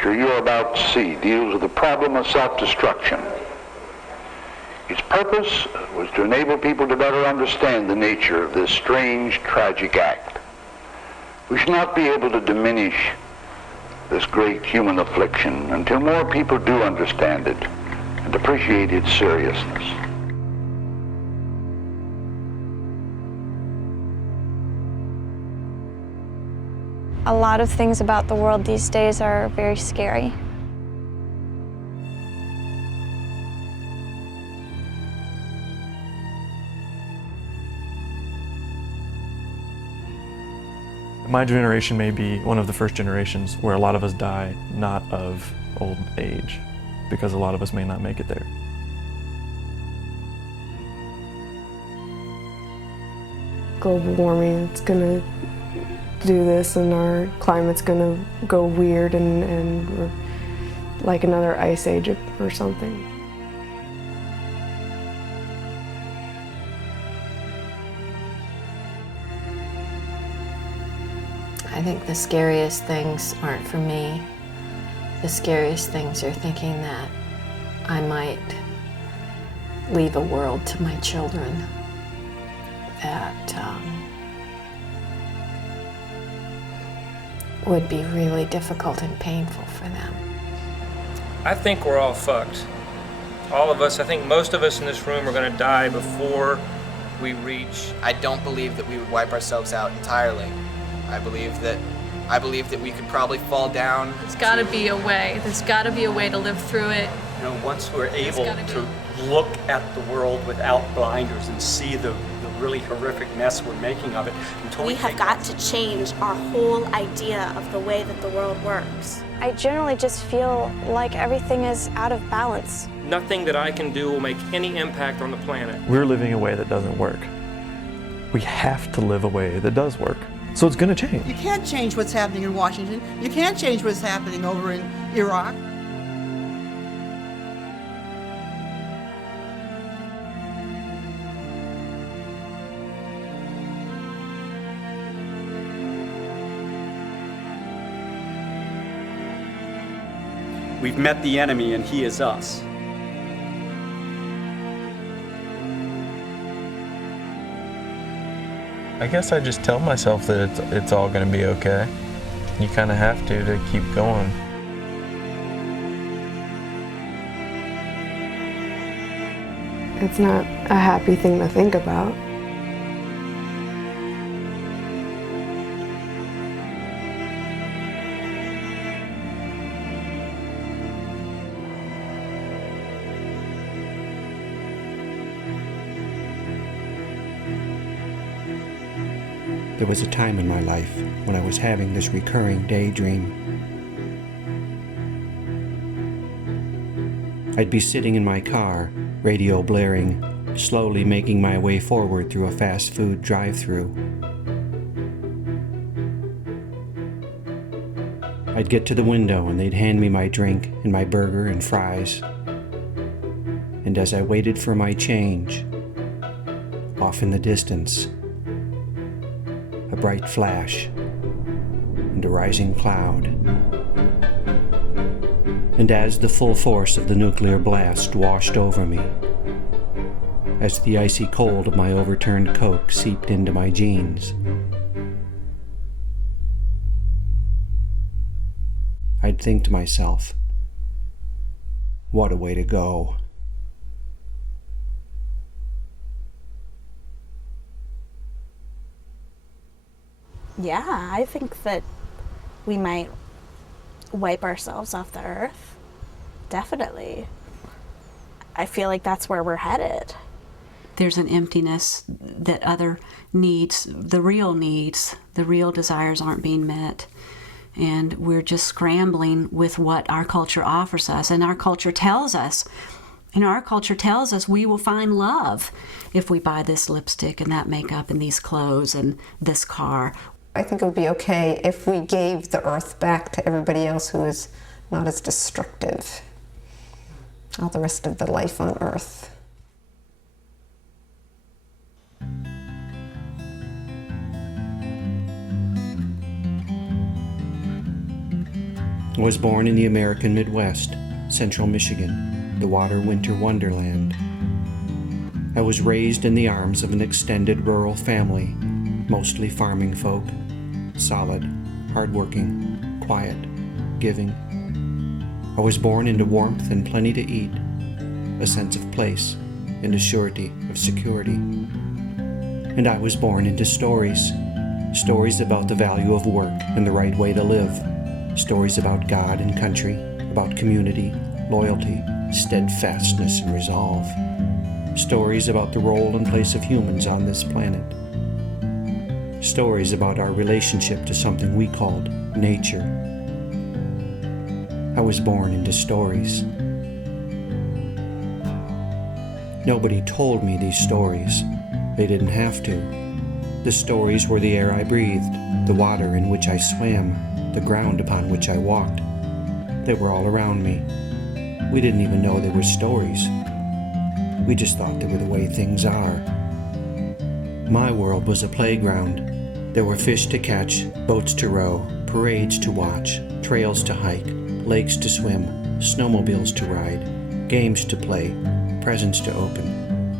lecture you're about to see deals with the problem of self-destruction. Its purpose was to enable people to better understand the nature of this strange, tragic act. We should not be able to diminish this great human affliction until more people do understand it and appreciate its seriousness. A lot of things about the world these days are very scary. My generation may be one of the first generations where a lot of us die not of old age, because a lot of us may not make it there. Global warming, it's gonna do this, and our climate's gonna go weird and we're like another ice age or something. I think the scariest things aren't for me. The scariest things are thinking that I might leave a world to my children that would be really difficult and painful for them. I think we're all fucked. All of us, I think most of us in this room are gonna die before we reach. I don't believe that we would wipe ourselves out entirely. I believe that we could probably fall down. There's gotta be a way. There's gotta be a way to live through it. You know, once we're able to look at the world without blinders and see the really horrific mess we're making of it. We have got to change our whole idea of the way that the world works. I generally just feel like everything is out of balance. Nothing that I can do will make any impact on the planet. We're living a way that doesn't work. We have to live a way that does work. So it's going to change. You can't change what's happening in Washington. You can't change what's happening over in Iraq. We've met the enemy and he is us. I guess I just tell myself that it's all going to be okay. You kind of have to keep going. It's not a happy thing to think about. There was a time in my life when I was having this recurring daydream. I'd be sitting in my car, radio blaring, slowly making my way forward through a fast food drive-thru. I'd get to the window and they'd hand me my drink and my burger and fries. And as I waited for my change, off in the distance, a bright flash and a rising cloud. And as the full force of the nuclear blast washed over me, as the icy cold of my overturned Coke seeped into my jeans, I'd think to myself, what a way to go. Yeah, I think that we might wipe ourselves off the earth. Definitely. I feel like that's where we're headed. There's an emptiness that other needs, the real desires aren't being met. And we're just scrambling with what our culture offers us. And our culture tells us, we will find love if we buy this lipstick and that makeup and these clothes and this car. I think it would be okay if we gave the earth back to everybody else who is not as destructive. All the rest of the life on earth. I was born in the American Midwest, central Michigan, the water winter wonderland. I was raised in the arms of an extended rural family, mostly farming folk, solid, hardworking, quiet, giving. I was born into warmth and plenty to eat, a sense of place and a surety of security. And I was born into stories, stories about the value of work and the right way to live, stories about God and country, about community, loyalty, steadfastness, and resolve. Stories about the role and place of humans on this planet. Stories about our relationship to something we called nature. I was born into stories. Nobody told me these stories. They didn't have to. The stories were the air I breathed, the water in which I swam, the ground upon which I walked. They were all around me. We didn't even know they were stories. We just thought they were the way things are. My world was a playground. There were fish to catch, boats to row, parades to watch, trails to hike, lakes to swim, snowmobiles to ride, games to play, presents to open,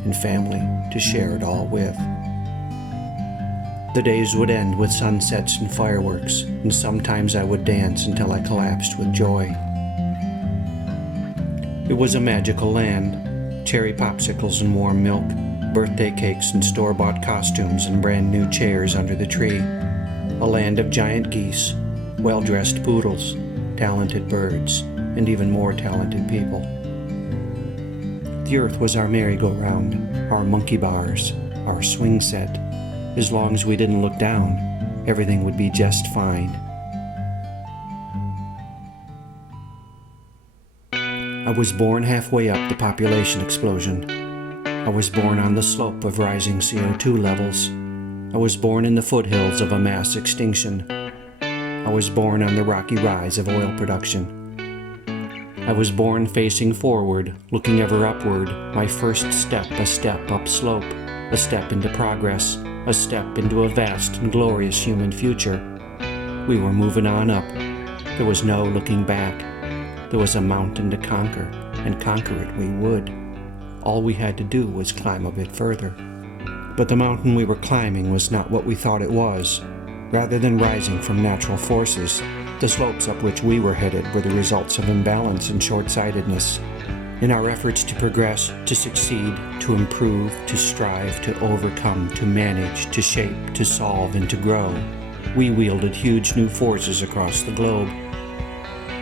and family to share it all with. The days would end with sunsets and fireworks, and sometimes I would dance until I collapsed with joy. It was a magical land, cherry popsicles and warm milk, birthday cakes and store-bought costumes and brand new chairs under the tree. A land of giant geese, well-dressed poodles, talented birds, and even more talented people. The earth was our merry-go-round, our monkey bars, our swing set. As long as we didn't look down, everything would be just fine. I was born halfway up the population explosion. I was born on the slope of rising CO2 levels. I was born in the foothills of a mass extinction. I was born on the rocky rise of oil production. I was born facing forward, looking ever upward, my first step a step up slope, a step into progress, a step into a vast and glorious human future. We were moving on up. There was no looking back. There was a mountain to conquer, and conquer it we would. All we had to do was climb a bit further. But the mountain we were climbing was not what we thought it was. Rather than rising from natural forces, the slopes up which we were headed were the results of imbalance and short-sightedness. In our efforts to progress, to succeed, to improve, to strive, to overcome, to manage, to shape, to solve, and to grow, we wielded huge new forces across the globe.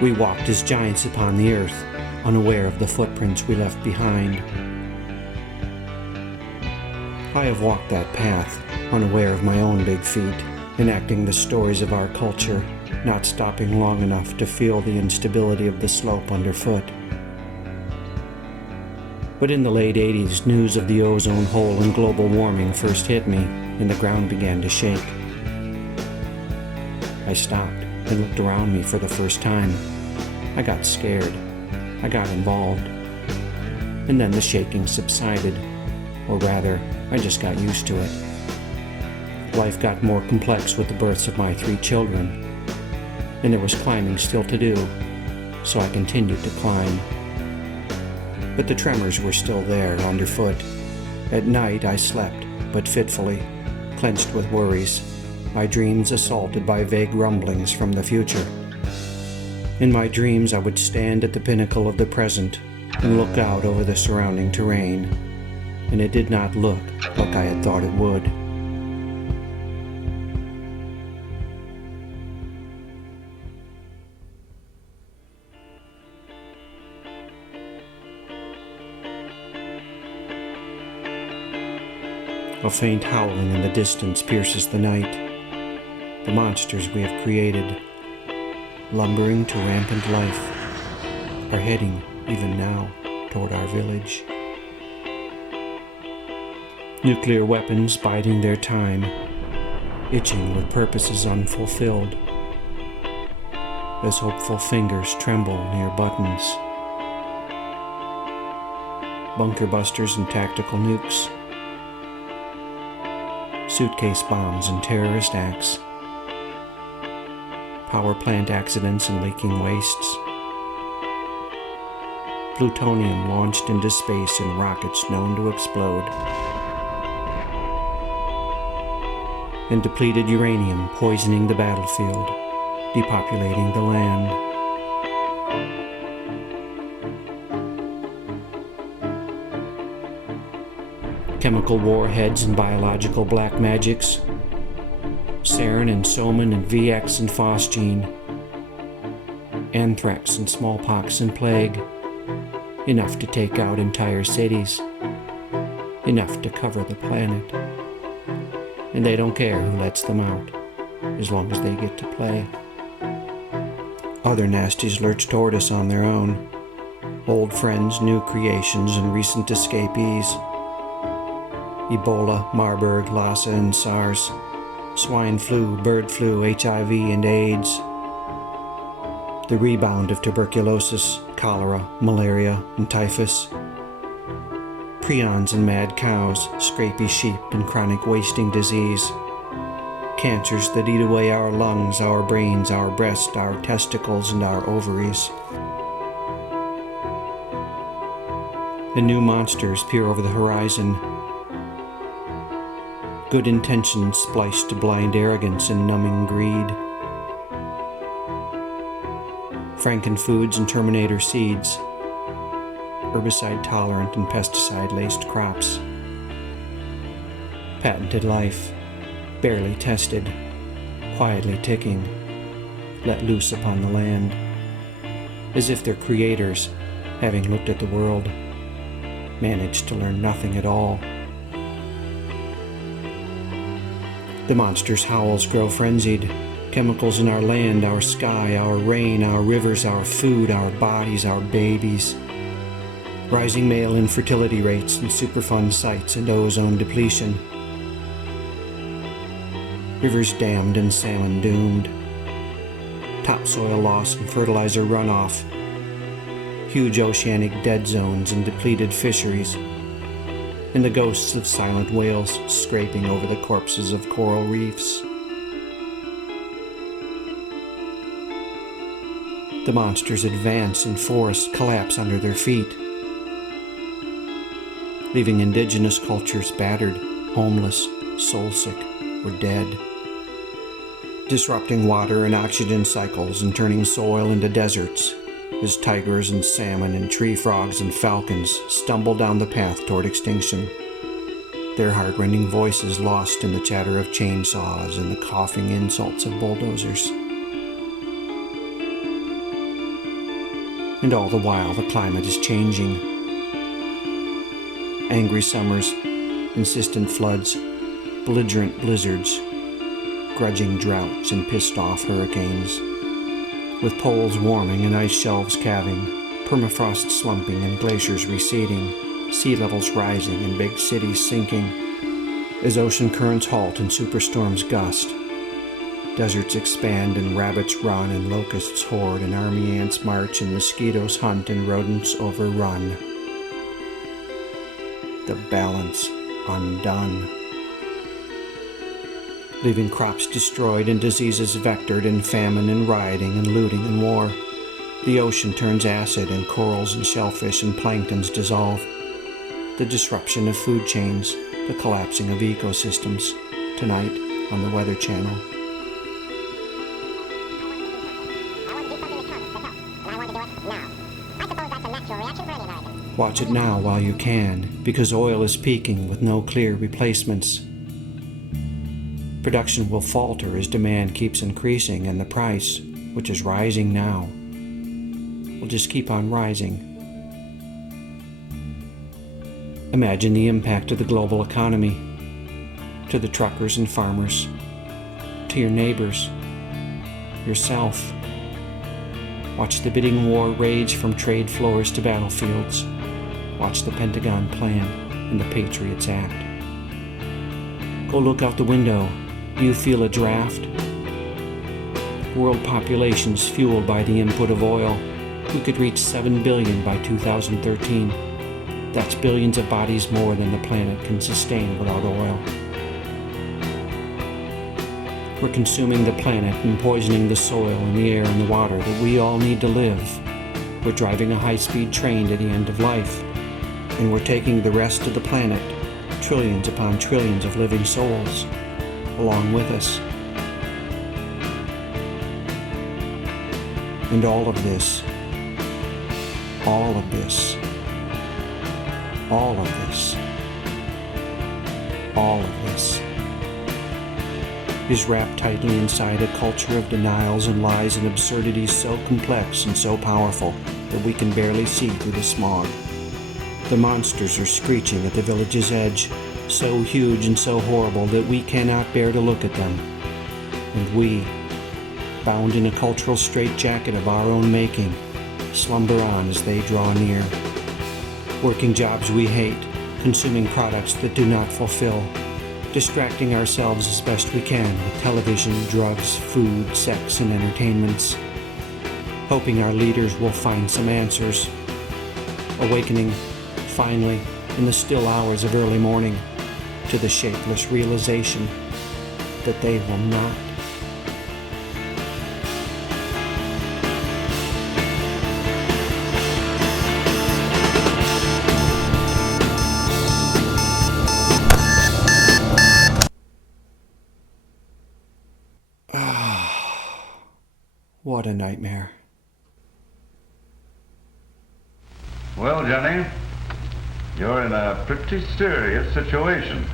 We walked as giants upon the earth, unaware of the footprints we left behind. I have walked that path, unaware of my own big feet, enacting the stories of our culture, not stopping long enough to feel the instability of the slope underfoot. But in the late 80s, news of the ozone hole and global warming first hit me, and the ground began to shake. I stopped and looked around me for the first time. I got scared. I got involved. And then the shaking subsided, or rather, I just got used to it. Life got more complex with the births of my 3 children, and there was climbing still to do, so I continued to climb. But the tremors were still there underfoot. At night I slept, but fitfully, clenched with worries, my dreams assaulted by vague rumblings from the future. In my dreams I would stand at the pinnacle of the present and look out over the surrounding terrain, and it did not look like I had thought it would. A faint howling in the distance pierces the night. The monsters we have created, lumbering to rampant life, are heading, even now, toward our village. Nuclear weapons biding their time, itching with purposes unfulfilled, as hopeful fingers tremble near buttons. Bunker busters and tactical nukes, suitcase bombs and terrorist acts, power plant accidents and leaking wastes. Plutonium launched into space in rockets known to explode. And depleted uranium poisoning the battlefield, depopulating the land. Chemical warheads and biological black magics, sarin and soman and VX and phosgene, anthrax and smallpox and plague, enough to take out entire cities, enough to cover the planet. And they don't care who lets them out, as long as they get to play. Other nasties lurch toward us on their own. Old friends, new creations, and recent escapees. Ebola, Marburg, Lassa, and SARS. Swine flu, bird flu, HIV, and AIDS. The rebound of tuberculosis, cholera, malaria, and typhus. Prions and mad cows, scrapey sheep, and chronic wasting disease. Cancers that eat away our lungs, our brains, our breast, our testicles, and our ovaries. The new monsters peer over the horizon. Good intentions spliced to blind arrogance and numbing greed. Frankenfoods and Terminator seeds. Herbicide-tolerant and pesticide-laced crops. Patented life, barely tested, quietly ticking, let loose upon the land, as if their creators, having looked at the world, managed to learn nothing at all. The monster's howls grow frenzied. Chemicals in our land, our sky, our rain, our rivers, our food, our bodies, our babies. Rising male infertility rates and Superfund sites and ozone depletion. Rivers dammed and salmon doomed. Topsoil loss and fertilizer runoff. Huge oceanic dead zones and depleted fisheries. And the ghosts of silent whales scraping over the corpses of coral reefs. The monsters advance and forests collapse under their feet, leaving indigenous cultures battered, homeless, soul-sick, or dead. Disrupting water and oxygen cycles and turning soil into deserts as tigers and salmon and tree frogs and falcons stumble down the path toward extinction, their heart-rending voices lost in the chatter of chainsaws and the coughing insults of bulldozers. And all the while, the climate is changing. Angry summers, insistent floods, belligerent blizzards, grudging droughts and pissed-off hurricanes. With poles warming and ice shelves calving, permafrost slumping and glaciers receding, sea levels rising and big cities sinking. As ocean currents halt and superstorms gust, deserts expand and rabbits run and locusts hoard and army ants march and mosquitoes hunt and rodents overrun. The balance undone. Leaving crops destroyed and diseases vectored and famine and rioting and looting and war. The ocean turns acid and corals and shellfish and planktons dissolve. The disruption of food chains, the collapsing of ecosystems. Tonight on the Weather Channel. Watch it now while you can, because oil is peaking with no clear replacements. Production will falter as demand keeps increasing, and the price, which is rising now, will just keep on rising. Imagine the impact of the global economy, to the truckers and farmers, to your neighbors, yourself. Watch the bidding war rage from trade floors to battlefields. Watch the Pentagon plan and the Patriots Act. Go look out the window. Do you feel a draft? World populations fueled by the input of oil. We could reach 7 billion by 2013. That's billions of bodies more than the planet can sustain without oil. We're consuming the planet and poisoning the soil and the air and the water that we all need to live. We're driving a high-speed train to the end of life, and we're taking the rest of the planet, trillions upon trillions of living souls, along with us. And all of this, all of this, all of this, all of this is wrapped tightly inside a culture of denials and lies and absurdities so complex and so powerful that we can barely see through the smog. The monsters are screeching at the village's edge, so huge and so horrible that we cannot bear to look at them. And we, bound in a cultural straitjacket of our own making, slumber on as they draw near. Working jobs we hate, consuming products that do not fulfill, distracting ourselves as best we can with television, drugs, food, sex, and entertainments, hoping our leaders will find some answers, awakening, finally, in the still hours of early morning, to the shapeless realization that they will not. What a nightmare. Well, Jenny, you're in a pretty serious situation.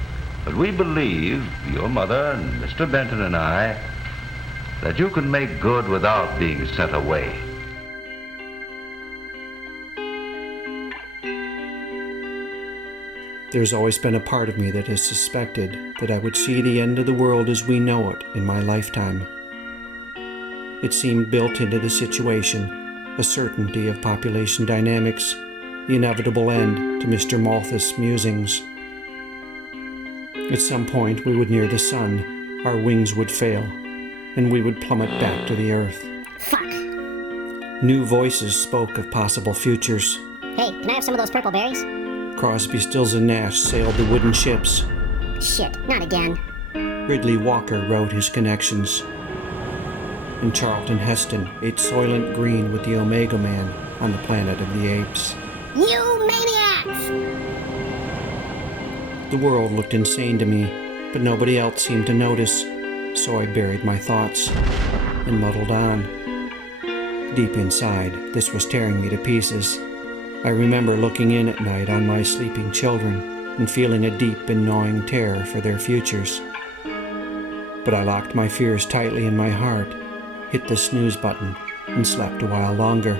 But we believe, your mother and Mr. Benton and I, that you can make good without being sent away. There's always been a part of me that has suspected that I would see the end of the world as we know it in my lifetime. It seemed built into the situation, a certainty of population dynamics, the inevitable end to Mr. Malthus' musings. At some point we would near the sun, our wings would fail, and we would plummet back to the earth. Fuck. New voices spoke of possible futures. Hey, can I have some of those purple berries? Crosby, Stills, and Nash sailed the wooden ships. Shit, not again. Ridley Walker wrote his connections. And Charlton Heston ate Soylent Green with the Omega Man on the Planet of the Apes. You maniacs! The world looked insane to me, but nobody else seemed to notice, so I buried my thoughts and muddled on. Deep inside, this was tearing me to pieces. I remember looking in at night on my sleeping children and feeling a deep and gnawing terror for their futures. But I locked my fears tightly in my heart, hit the snooze button, and slept a while longer.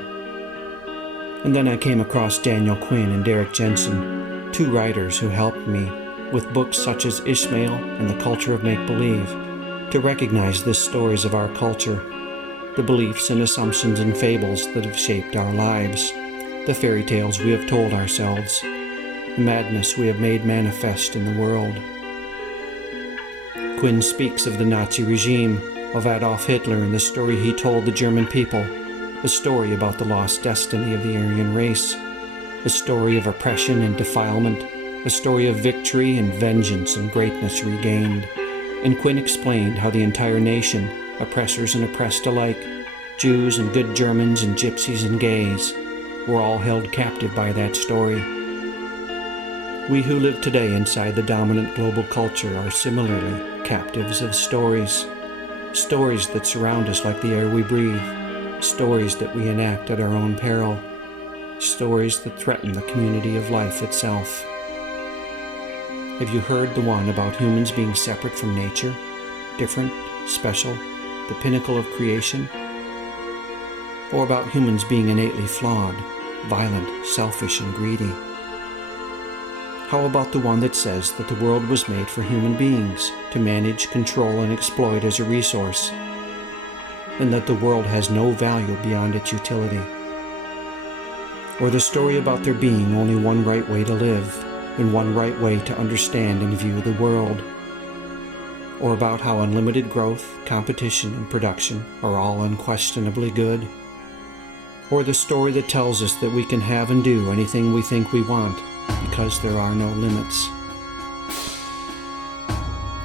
And then I came across Daniel Quinn and Derrick Jensen, two writers who helped me with books such as Ishmael and The Culture of Make-Believe to recognize the stories of our culture, the beliefs and assumptions and fables that have shaped our lives, the fairy tales we have told ourselves, the madness we have made manifest in the world. Quinn speaks of the Nazi regime, of Adolf Hitler and the story he told the German people, a story about the lost destiny of the Aryan race, a story of oppression and defilement, a story of victory and vengeance and greatness regained. And Quinn explained how the entire nation, oppressors and oppressed alike, Jews and good Germans and gypsies and gays, were all held captive by that story. We who live today inside the dominant global culture are similarly captives of stories. Stories that surround us like the air we breathe. Stories that we enact at our own peril. Stories that threaten the community of life itself. Have you heard the one about humans being separate from nature? Different, special, the pinnacle of creation? Or about humans being innately flawed, violent, selfish, and greedy? How about the one that says that the world was made for human beings to manage, control, and exploit as a resource, and that the world has no value beyond its utility? Or the story about there being only one right way to live, and one right way to understand and view the world? Or about how unlimited growth, competition, and production are all unquestionably good? Or the story that tells us that we can have and do anything we think we want, because there are no limits.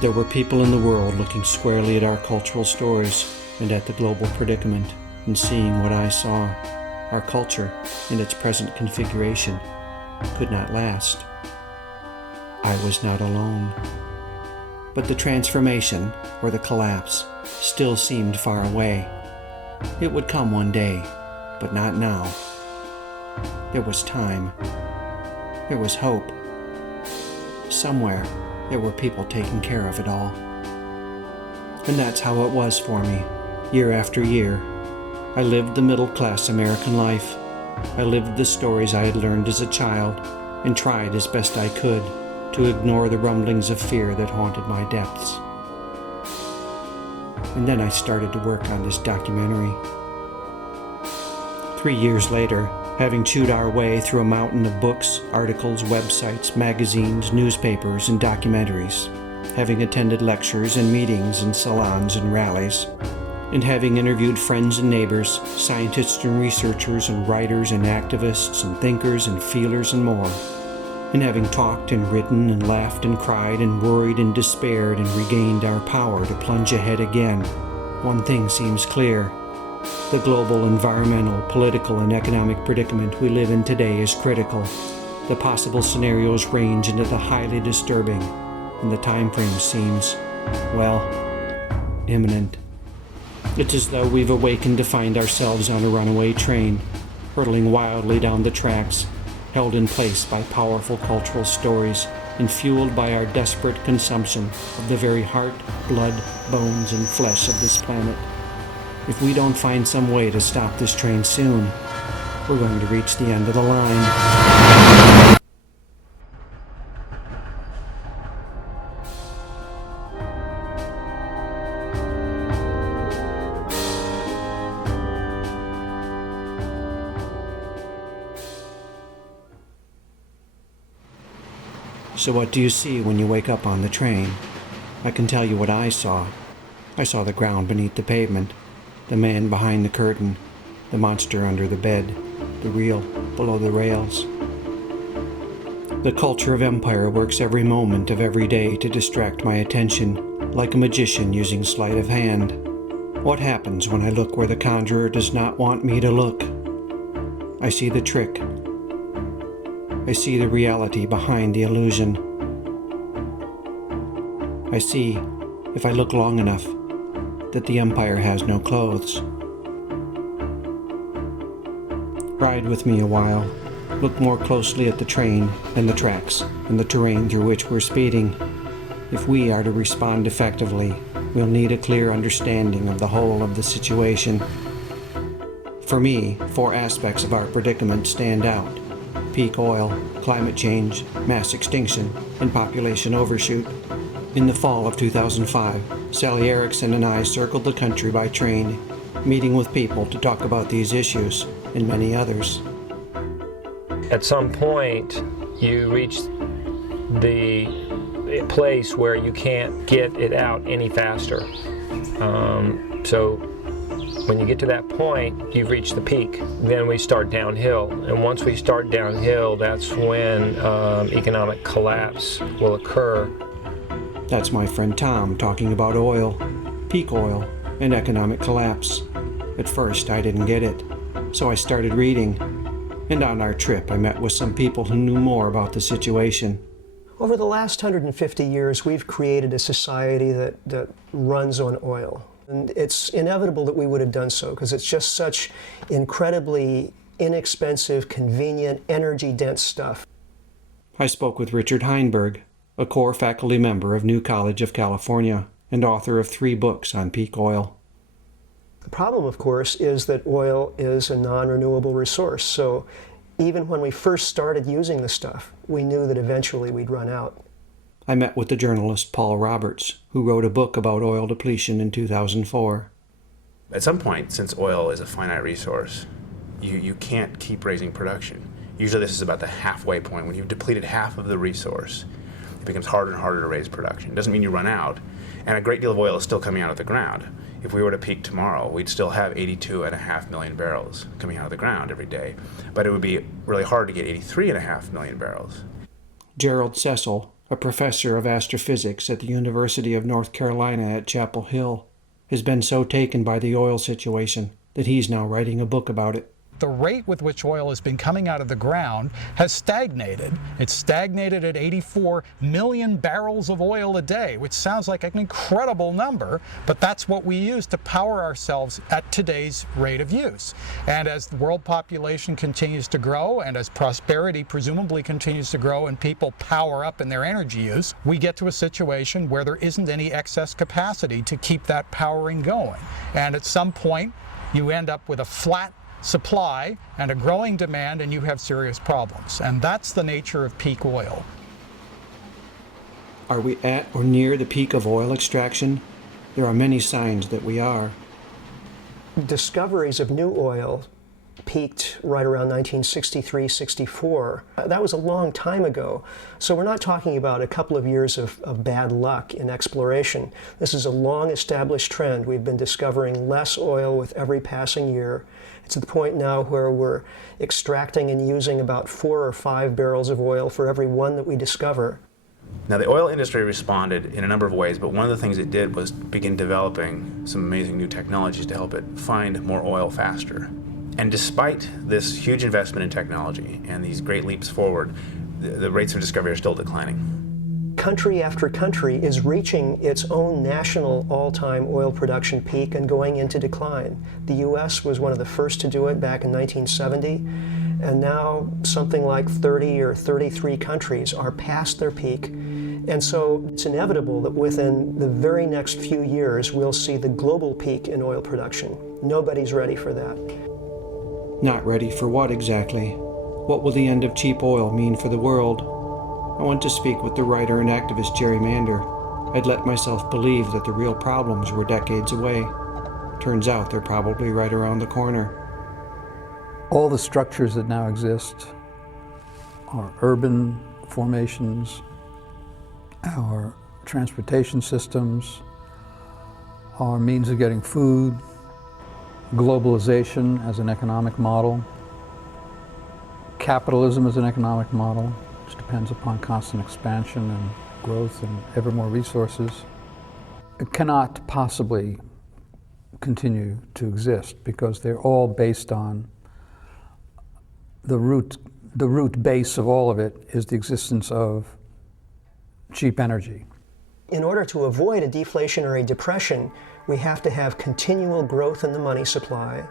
There were people in the world looking squarely at our cultural stories and at the global predicament and seeing what I saw. Our culture, in its present configuration, could not last. I was not alone. But the transformation, or the collapse, still seemed far away. It would come one day, but not now. There was time. There was hope. Somewhere, there were people taking care of it all. And that's how it was for me, year after year. I lived the middle-class American life. I lived the stories I had learned as a child and tried as best I could to ignore the rumblings of fear that haunted my depths. And then I started to work on this documentary. 3 years later, having chewed our way through a mountain of books, articles, websites, magazines, newspapers, and documentaries, having attended lectures and meetings and salons and rallies, and having interviewed friends and neighbors, scientists and researchers and writers and activists and thinkers and feelers and more, and having talked and written and laughed and cried and worried and despaired and regained our power to plunge ahead again, one thing seems clear. The global environmental, political, and economic predicament we live in today is critical. The possible scenarios range into the highly disturbing, and the time frame seems, well, imminent. It's as though we've awakened to find ourselves on a runaway train, hurtling wildly down the tracks, held in place by powerful cultural stories and fueled by our desperate consumption of the very heart, blood, bones, and flesh of this planet. If we don't find some way to stop this train soon, we're going to reach the end of the line. So what do you see when you wake up on the train? I can tell you what I saw. I saw the ground beneath the pavement, the man behind the curtain, the monster under the bed, the real below the rails. The culture of empire works every moment of every day to distract my attention, like a magician using sleight of hand. What happens when I look where the conjurer does not want me to look? I see the trick. I see the reality behind the illusion. I see, if I look long enough, that the empire has no clothes. Ride with me a while. Look more closely at the train and the tracks and the terrain through which we're speeding. If we are to respond effectively, we'll need a clear understanding of the whole of the situation. For me, 4 aspects of our predicament stand out: peak oil, climate change, mass extinction, and population overshoot. In the fall of 2005, Sally Erickson and I circled the country by train, meeting with people to talk about these issues and many others. At some point, you reach the place where you can't get it out any faster. So when you get to that point, you've reached the peak. Then we start downhill. And once we start downhill, that's when economic collapse will occur. That's my friend Tom talking about oil, peak oil, and economic collapse. At first, I didn't get it, so I started reading. And on our trip, I met with some people who knew more about the situation. Over the last 150 years, we've created a society that runs on oil. And it's inevitable that we would have done so, because it's just such incredibly inexpensive, convenient, energy-dense stuff. I spoke with Richard Heinberg, a core faculty member of New College of California and author of 3 books on peak oil. The problem, of course, is that oil is a non-renewable resource. So even when we first started using the stuff, we knew that eventually we'd run out. I met with the journalist Paul Roberts, who wrote a book about oil depletion in 2004. At some point, since oil is a finite resource, you can't keep raising production. Usually this is about the halfway point. When you've depleted half of the resource, it becomes harder and harder to raise production. It doesn't mean you run out, and a great deal of oil is still coming out of the ground. If we were to peak tomorrow, we'd still have 82.5 million barrels coming out of the ground every day, but it would be really hard to get 83.5 million barrels. Gerald Cecil, a professor of astrophysics at the University of North Carolina at Chapel Hill, has been so taken by the oil situation that he's now writing a book about it. The rate with which oil has been coming out of the ground has stagnated. It's stagnated at 84 million barrels of oil a day, which sounds like an incredible number, but that's what we use to power ourselves at today's rate of use. And as the world population continues to grow, and as prosperity presumably continues to grow and people power up in their energy use, we get to a situation where there isn't any excess capacity to keep that powering going. And at some point, you end up with a flat supply and a growing demand, and you have serious problems. And that's the nature of peak oil. Are we at or near the peak of oil extraction? There are many signs that we are. Discoveries of new oil peaked right around 1963-64. That was a long time ago. So we're not talking about a couple of years of bad luck in exploration. This is a long-established trend. We've been discovering less oil with every passing year. It's at the point now where we're extracting and using about 4 or 5 barrels of oil for every one that we discover. Now, the oil industry responded in a number of ways, but one of the things it did was begin developing some amazing new technologies to help it find more oil faster. And despite this huge investment in technology and these great leaps forward, the rates of discovery are still declining. Country after country is reaching its own national all-time oil production peak and going into decline. The U.S. was one of the first to do it back in 1970, and now something like 30 or 33 countries are past their peak. And so it's inevitable that within the very next few years, we'll see the global peak in oil production. Nobody's ready for that. Not ready for what exactly? What will the end of cheap oil mean for the world? I went to speak with the writer and activist Jerry Mander. I'd let myself believe that the real problems were decades away. Turns out they're probably right around the corner. All the structures that now exist, our urban formations, our transportation systems, our means of getting food, globalization as an economic model, capitalism as an economic model, which depends upon constant expansion and growth and ever more resources. It cannot possibly continue to exist because they're all based on the root base of all of it is the existence of cheap energy. In order to avoid a deflationary depression, we have to have continual growth in the money supply,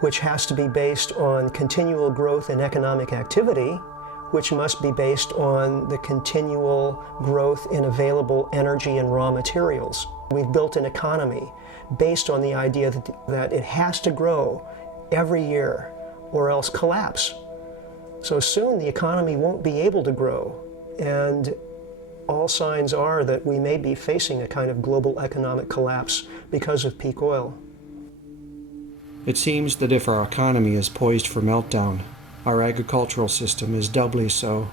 which has to be based on continual growth in economic activity, which must be based on the continual growth in available energy and raw materials. We've built an economy based on the idea that it has to grow every year or else collapse. So soon the economy won't be able to grow, and all signs are that we may be facing a kind of global economic collapse because of peak oil. It seems that if our economy is poised for meltdown, our agricultural system is doubly so.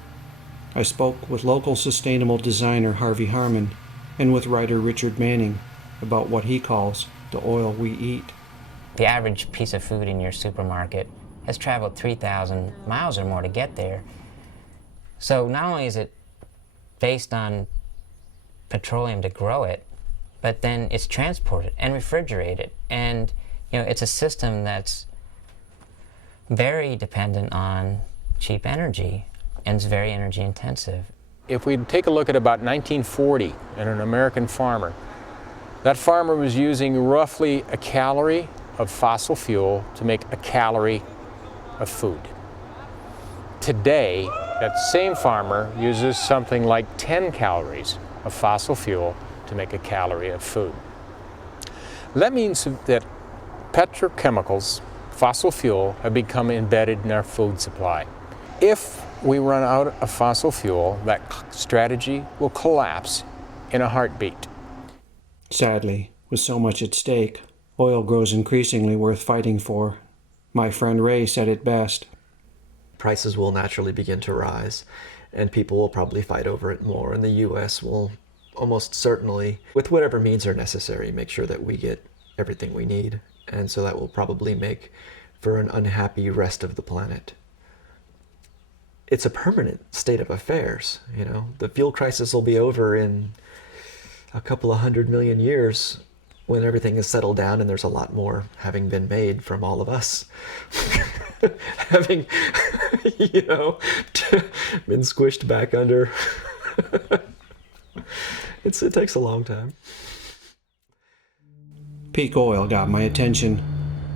I spoke with local sustainable designer Harvey Harmon and with writer Richard Manning about what he calls the oil we eat. The average piece of food in your supermarket has traveled 3,000 miles or more to get there. So not only is it based on petroleum to grow it, but then it's transported and refrigerated. And it's a system that's very dependent on cheap energy and it's very energy intensive. If we take a look at about 1940 and an American farmer, that farmer was using roughly a calorie of fossil fuel to make a calorie of food. Today, that same farmer uses something like 10 calories of fossil fuel to make a calorie of food. That means that petrochemicals, fossil fuel, have become embedded in our food supply. If we run out of fossil fuel, that strategy will collapse in a heartbeat. Sadly, with so much at stake, oil grows increasingly worth fighting for. My friend Ray said it best. Prices will naturally begin to rise, and people will probably fight over it more, and the U.S. will almost certainly, with whatever means are necessary, make sure that we get everything we need. And so that will probably make for an unhappy rest of the planet. it's a permanent state of affairs. You know, the fuel crisis will be over in a couple of 100 million years when everything is settled down and there's a lot more having been made from all of us. Having, you know, been squished back under. It takes a long time. Peak oil got my attention.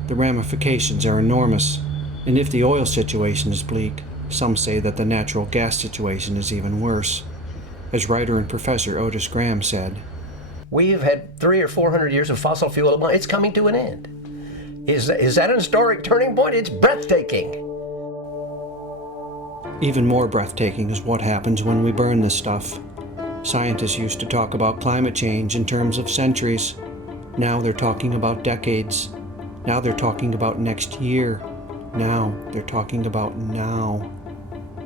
The ramifications are enormous. And if the oil situation is bleak, some say that the natural gas situation is even worse. As writer and professor Otis Graham said, "We've had 300 or 400 years of fossil fuel. It's coming to an end. Is that an historic turning point? It's breathtaking." Even more breathtaking is what happens when we burn this stuff. Scientists used to talk about climate change in terms of centuries. Now they're talking about decades. Now they're talking about next year. Now they're talking about now.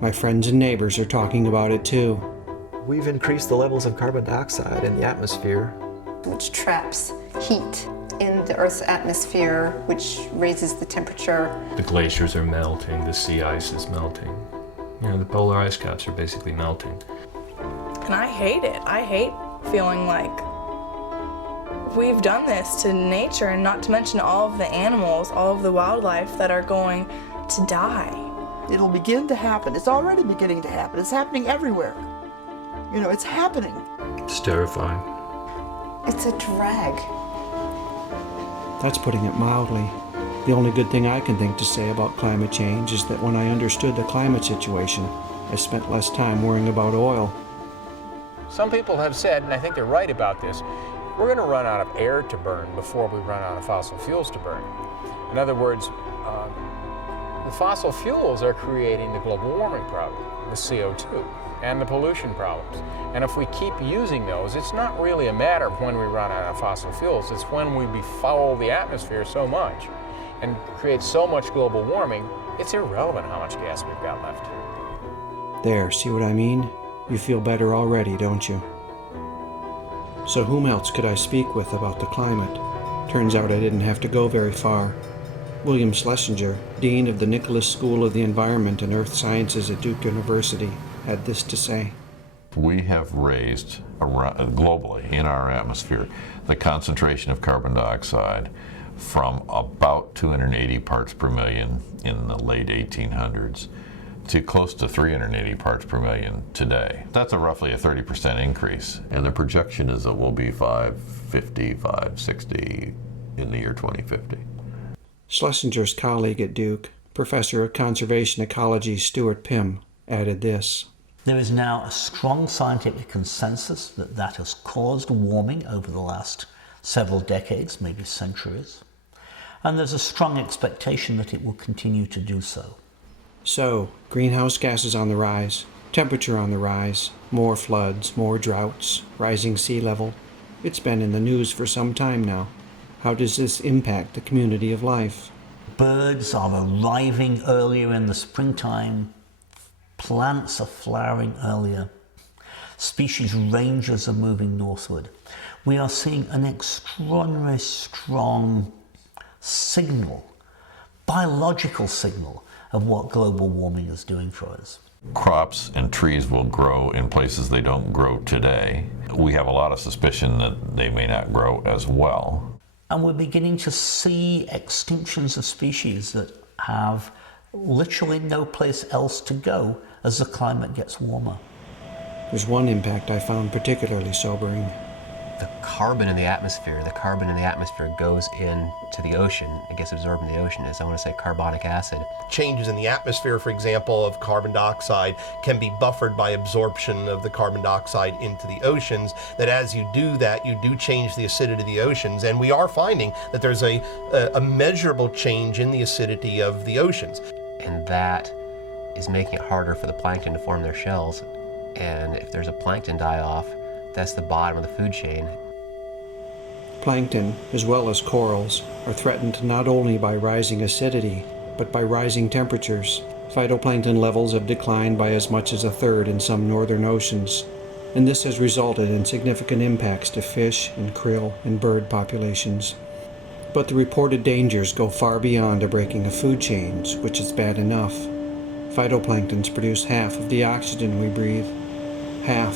My friends and neighbors are talking about it too. We've increased the levels of carbon dioxide in the atmosphere, which traps heat in the Earth's atmosphere, which raises the temperature. The glaciers are melting, the sea ice is melting. You know, the polar ice caps are basically melting. And I hate it. I hate feeling like we've done this to nature, and not to mention all of the animals, all of the wildlife that are going to die. It'll begin to happen. It's already beginning to happen. It's happening everywhere. You know, it's happening. It's terrifying. It's a drag. That's putting it mildly. The only good thing I can think to say about climate change is that when I understood the climate situation, I spent less time worrying about oil. Some people have said, and I think they're right about this, we're going to run out of air to burn before we run out of fossil fuels to burn. In other words, the fossil fuels are creating the global warming problem, the CO2, and the pollution problems. And if we keep using those, it's not really a matter of when we run out of fossil fuels, it's when we befoul the atmosphere so much and create so much global warming, it's irrelevant how much gas we've got left. There, see what I mean? You feel better already, don't you? So whom else could I speak with about the climate? Turns out I didn't have to go very far. William Schlesinger, Dean of the Nicholas School of the Environment and Earth Sciences at Duke University, had this to say. We have raised globally in our atmosphere the concentration of carbon dioxide from about 280 parts per million in the late 1800s to close to 380 parts per million today. That's roughly a 30% increase, and the projection is that we'll be 550, 560 in the year 2050. Schlesinger's colleague at Duke, Professor of Conservation Ecology Stuart Pym, added this. There is now a strong scientific consensus that has caused warming over the last several decades, maybe centuries, and there's a strong expectation that it will continue to do so. So, greenhouse gases on the rise, temperature on the rise, more floods, more droughts, rising sea level. It's been in the news for some time now. How does this impact the community of life? Birds are arriving earlier in the springtime. Plants are flowering earlier. Species ranges are moving northward. We are seeing an extraordinarily strong signal, biological signal, of what global warming is doing for us. Crops and trees will grow in places they don't grow today. We have a lot of suspicion that they may not grow as well. And we're beginning to see extinctions of species that have literally no place else to go as the climate gets warmer. There's one impact I found particularly sobering. The carbon in the atmosphere goes into the ocean. It gets absorbed in the ocean as, I want to say, carbonic acid. Changes in the atmosphere, for example, of carbon dioxide can be buffered by absorption of the carbon dioxide into the oceans, that as you do that, you do change the acidity of the oceans. And we are finding that there's a measurable change in the acidity of the oceans. And that is making it harder for the plankton to form their shells. And if there's a plankton die-off, that's the bottom of the food chain. Plankton, as well as corals, are threatened not only by rising acidity, but by rising temperatures. Phytoplankton levels have declined by as much as a third in some northern oceans, and this has resulted in significant impacts to fish and krill and bird populations. But the reported dangers go far beyond a breaking of food chains, which is bad enough. Phytoplanktons produce half of the oxygen we breathe. Half.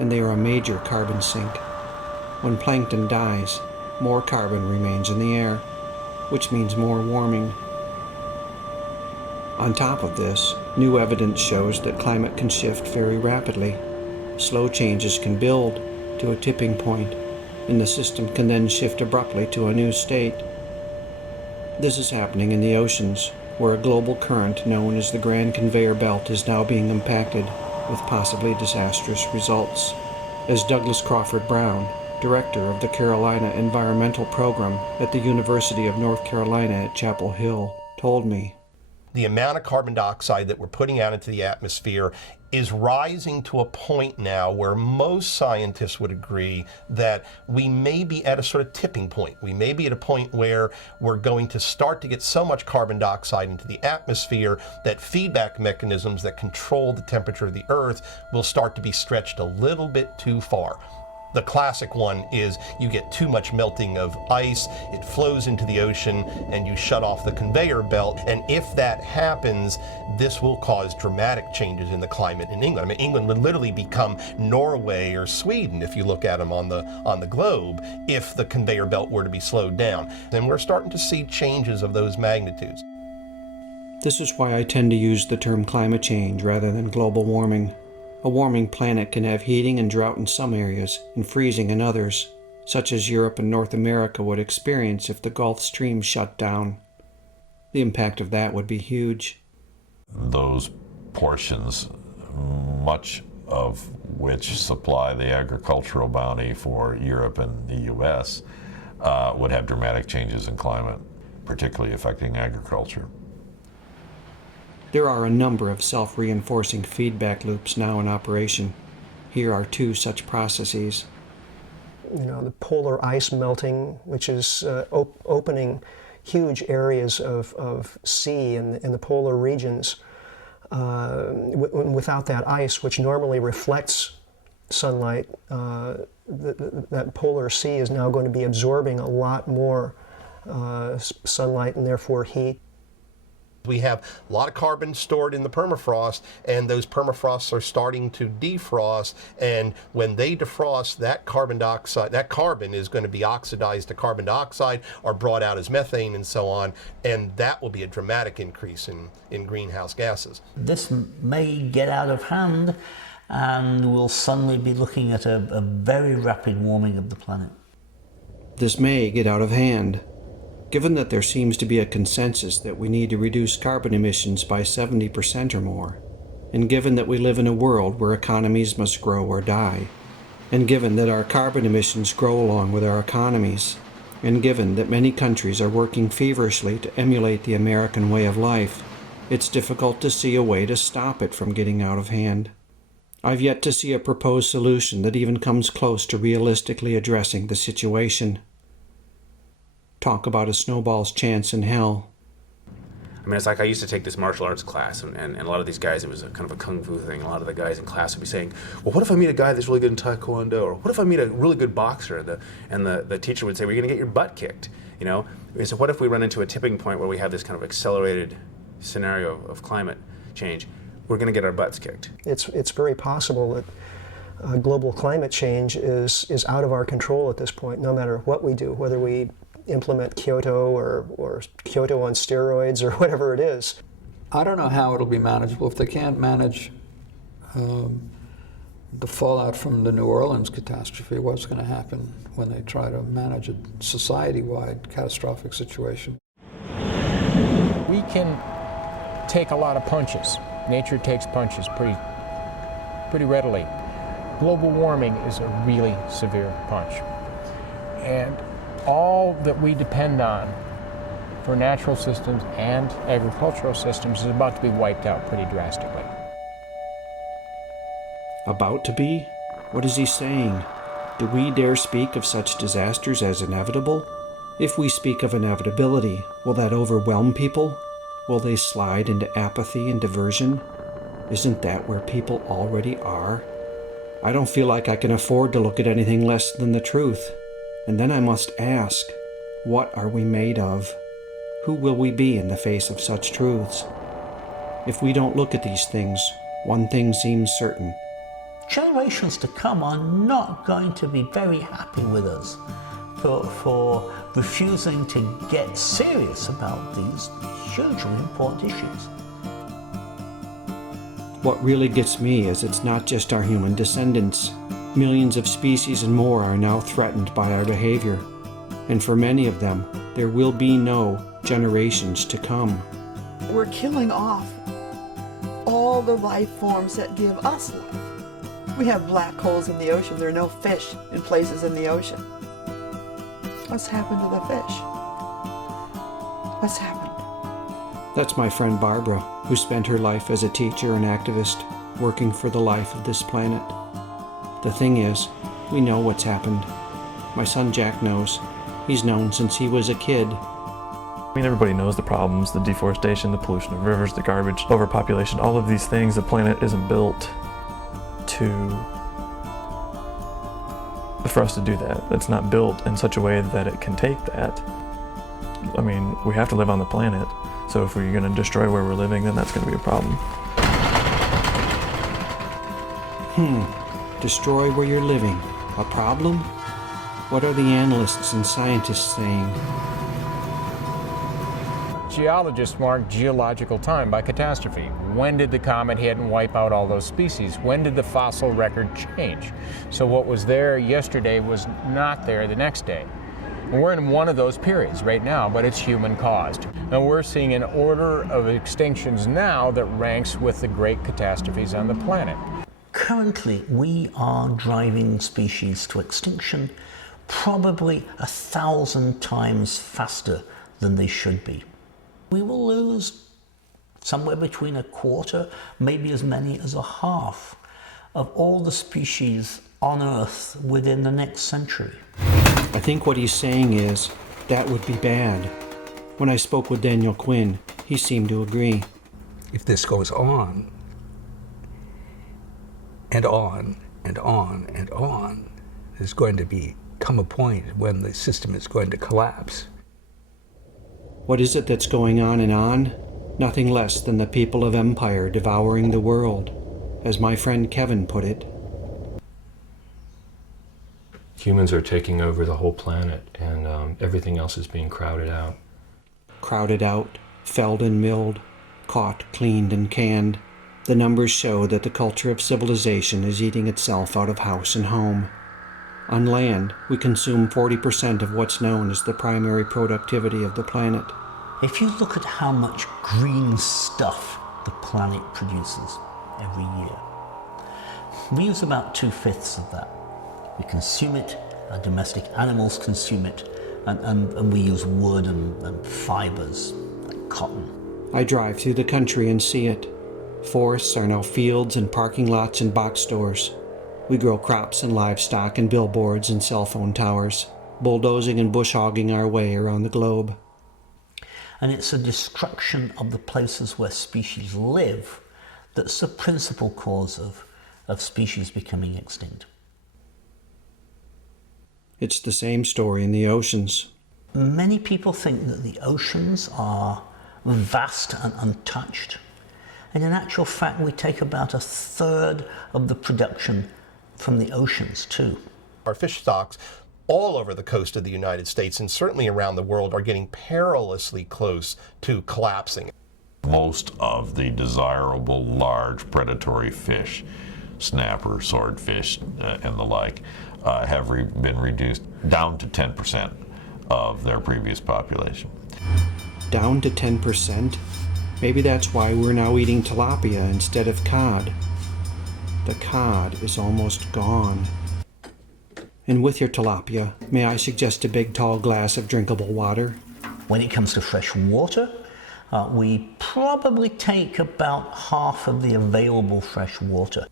And they are a major carbon sink. When plankton dies, more carbon remains in the air, which means more warming. On top of this, new evidence shows that climate can shift very rapidly. Slow changes can build to a tipping point, and the system can then shift abruptly to a new state. This is happening in the oceans, where a global current known as the Grand Conveyor Belt is now being impacted, with possibly disastrous results. As Douglas Crawford Brown, director of the Carolina Environmental Program at the University of North Carolina at Chapel Hill, told me, the amount of carbon dioxide that we're putting out into the atmosphere is rising to a point now where most scientists would agree that we may be at a sort of tipping point. We may be at a point where we're going to start to get so much carbon dioxide into the atmosphere that feedback mechanisms that control the temperature of the Earth will start to be stretched a little bit too far. The classic one is you get too much melting of ice, it flows into the ocean, and you shut off the conveyor belt. And if that happens, this will cause dramatic changes in the climate in England. I mean, England would literally become Norway or Sweden if you look at them on the globe if the conveyor belt were to be slowed down. And we're starting to see changes of those magnitudes. This is why I tend to use the term climate change rather than global warming. A warming planet can have heating and drought in some areas and freezing in others, such as Europe and North America would experience if the Gulf Stream shut down. The impact of that would be huge. Those portions, much of which supply the agricultural bounty for Europe and the U.S., would have dramatic changes in climate, particularly affecting agriculture. There are a number of self-reinforcing feedback loops now in operation. Here are two such processes. The polar ice melting, which is opening huge areas of sea in the polar regions. Without that ice, which normally reflects sunlight, that polar sea is now going to be absorbing a lot more sunlight and therefore heat. We have a lot of carbon stored in the permafrost, and those permafrosts are starting to defrost, and when they defrost, that carbon dioxide, that carbon is going to be oxidized to carbon dioxide or brought out as methane and so on, and that will be a dramatic increase in greenhouse gases. This may get out of hand, and we'll suddenly be looking at a very rapid warming of the planet. This may get out of hand. Given that there seems to be a consensus that we need to reduce carbon emissions by 70% or more, and given that we live in a world where economies must grow or die, and given that our carbon emissions grow along with our economies, and given that many countries are working feverishly to emulate the American way of life, it's difficult to see a way to stop it from getting out of hand. I've yet to see a proposed solution that even comes close to realistically addressing the situation. Talk about a snowball's chance in hell. I mean, it's like I used to take this martial arts class, and a lot of these guys, it was a kind of a kung fu thing. A lot of the guys in class would be saying, well, what if I meet a guy that's really good in taekwondo? Or what if I meet a really good boxer? And the teacher would say, well, you're going to get your butt kicked. So what if we run into a tipping point where we have this kind of accelerated scenario of climate change? We're going to get our butts kicked. It's very possible that global climate change is out of our control at this point, no matter what we do, whether we implement Kyoto or Kyoto on steroids or whatever it is. I don't know how it'll be manageable. If they can't manage the fallout from the New Orleans catastrophe, what's going to happen when they try to manage a society-wide catastrophic situation? We can take a lot of punches. Nature takes punches pretty readily. Global warming is a really severe punch. And all that we depend on for natural systems and agricultural systems is about to be wiped out pretty drastically. About to be? What is he saying? Do we dare speak of such disasters as inevitable? If we speak of inevitability, will that overwhelm people? Will they slide into apathy and diversion? Isn't that where people already are? I don't feel like I can afford to look at anything less than the truth. And then I must ask, what are we made of? Who will we be in the face of such truths? If we don't look at these things, one thing seems certain. Generations to come are not going to be very happy with us for refusing to get serious about these hugely important issues. What really gets me is it's not just our human descendants. Millions of species and more are now threatened by our behavior. And for many of them, there will be no generations to come. We're killing off all the life forms that give us life. We have black holes in the ocean. There are no fish in places in the ocean. What's happened to the fish? What's happened? That's my friend Barbara, who spent her life as a teacher and activist, working for the life of this planet. The thing is, we know what's happened. My son Jack knows. He's known since he was a kid. I mean, everybody knows the problems, the deforestation, the pollution of rivers, the garbage, overpopulation, all of these things. The planet isn't built for us to do that. It's not built in such a way that it can take that. I mean, we have to live on the planet, so if we're going to destroy where we're living, then that's going to be a problem. Destroy where you're living. A problem? What are the analysts and scientists saying? Geologists mark geological time by catastrophe. When did the comet hit and wipe out all those species? When did the fossil record change? So what was there yesterday was not there the next day. And we're in one of those periods right now, but it's human caused. And we're seeing an order of extinctions now that ranks with the great catastrophes on the planet. Currently, we are driving species to extinction probably 1,000 times faster than they should be. We will lose somewhere between a quarter, maybe as many as a half of all the species on Earth within the next century. I think what he's saying is, that would be bad. When I spoke with Daniel Quinn, he seemed to agree. If this goes on, and on, and on, and on, there's going to come a point when the system is going to collapse. What is it that's going on and on? Nothing less than the people of empire devouring the world, as my friend Kevin put it. Humans are taking over the whole planet, and everything else is being crowded out. Crowded out, felled and milled, caught, cleaned, and canned. The numbers show that the culture of civilization is eating itself out of house and home. On land, we consume 40% of what's known as the primary productivity of the planet. If you look at how much green stuff the planet produces every year, we use about 2/5 of that. We consume it, our domestic animals consume it, and we use wood and fibers like cotton. I drive through the country and see it. Forests are now fields and parking lots and box stores. We grow crops and livestock and billboards and cell phone towers, bulldozing and bush hogging our way around the globe. And it's a destruction of the places where species live that's the principal cause of species becoming extinct. It's the same story in the oceans. Many people think that the oceans are vast and untouched. And in actual fact, we take about 1/3 of the production from the oceans too. Our fish stocks all over the coast of the United States and certainly around the world are getting perilously close to collapsing. Most of the desirable large predatory fish, snapper, swordfish, and the like, have been reduced down to 10% of their previous population. Down to 10%? Maybe that's why we're now eating tilapia instead of cod. The cod is almost gone. And with your tilapia, may I suggest a big tall glass of drinkable water? When it comes to fresh water, we probably take about half of the available fresh water.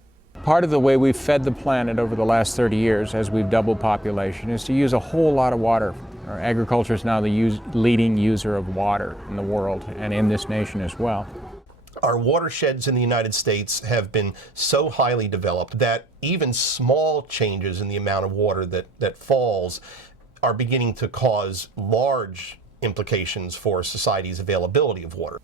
Part of the way we've fed the planet over the last 30 years as we've doubled population is to use a whole lot of water. Our agriculture is now the leading user of water in the world and in this nation as well. Our watersheds in the United States have been so highly developed that even small changes in the amount of water that falls are beginning to cause large implications for society's availability of water.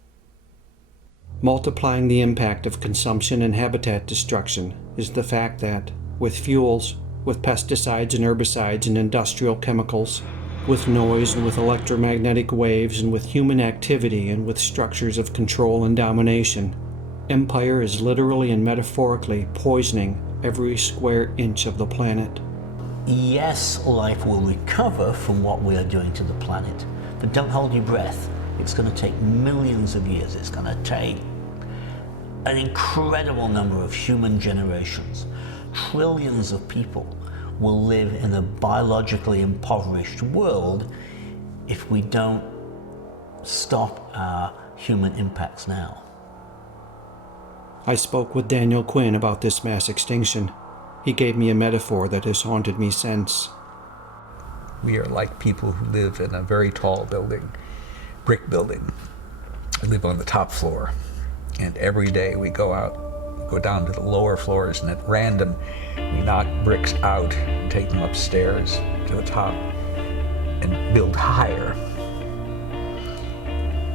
Multiplying the impact of consumption and habitat destruction is the fact that, with fuels, with pesticides and herbicides and industrial chemicals, with noise and with electromagnetic waves and with human activity and with structures of control and domination, empire is literally and metaphorically poisoning every square inch of the planet. Yes, life will recover from what we are doing to the planet, but don't hold your breath. It's going to take millions of years. It's going to take an incredible number of human generations. Trillions of people will live in a biologically impoverished world if we don't stop our human impacts now. I spoke with Daniel Quinn about this mass extinction. He gave me a metaphor that has haunted me since. We are like people who live in a very tall building, brick building. We live on the top floor, and every day we go out, go down to the lower floors, and at random we knock bricks out and take them upstairs to the top and build higher.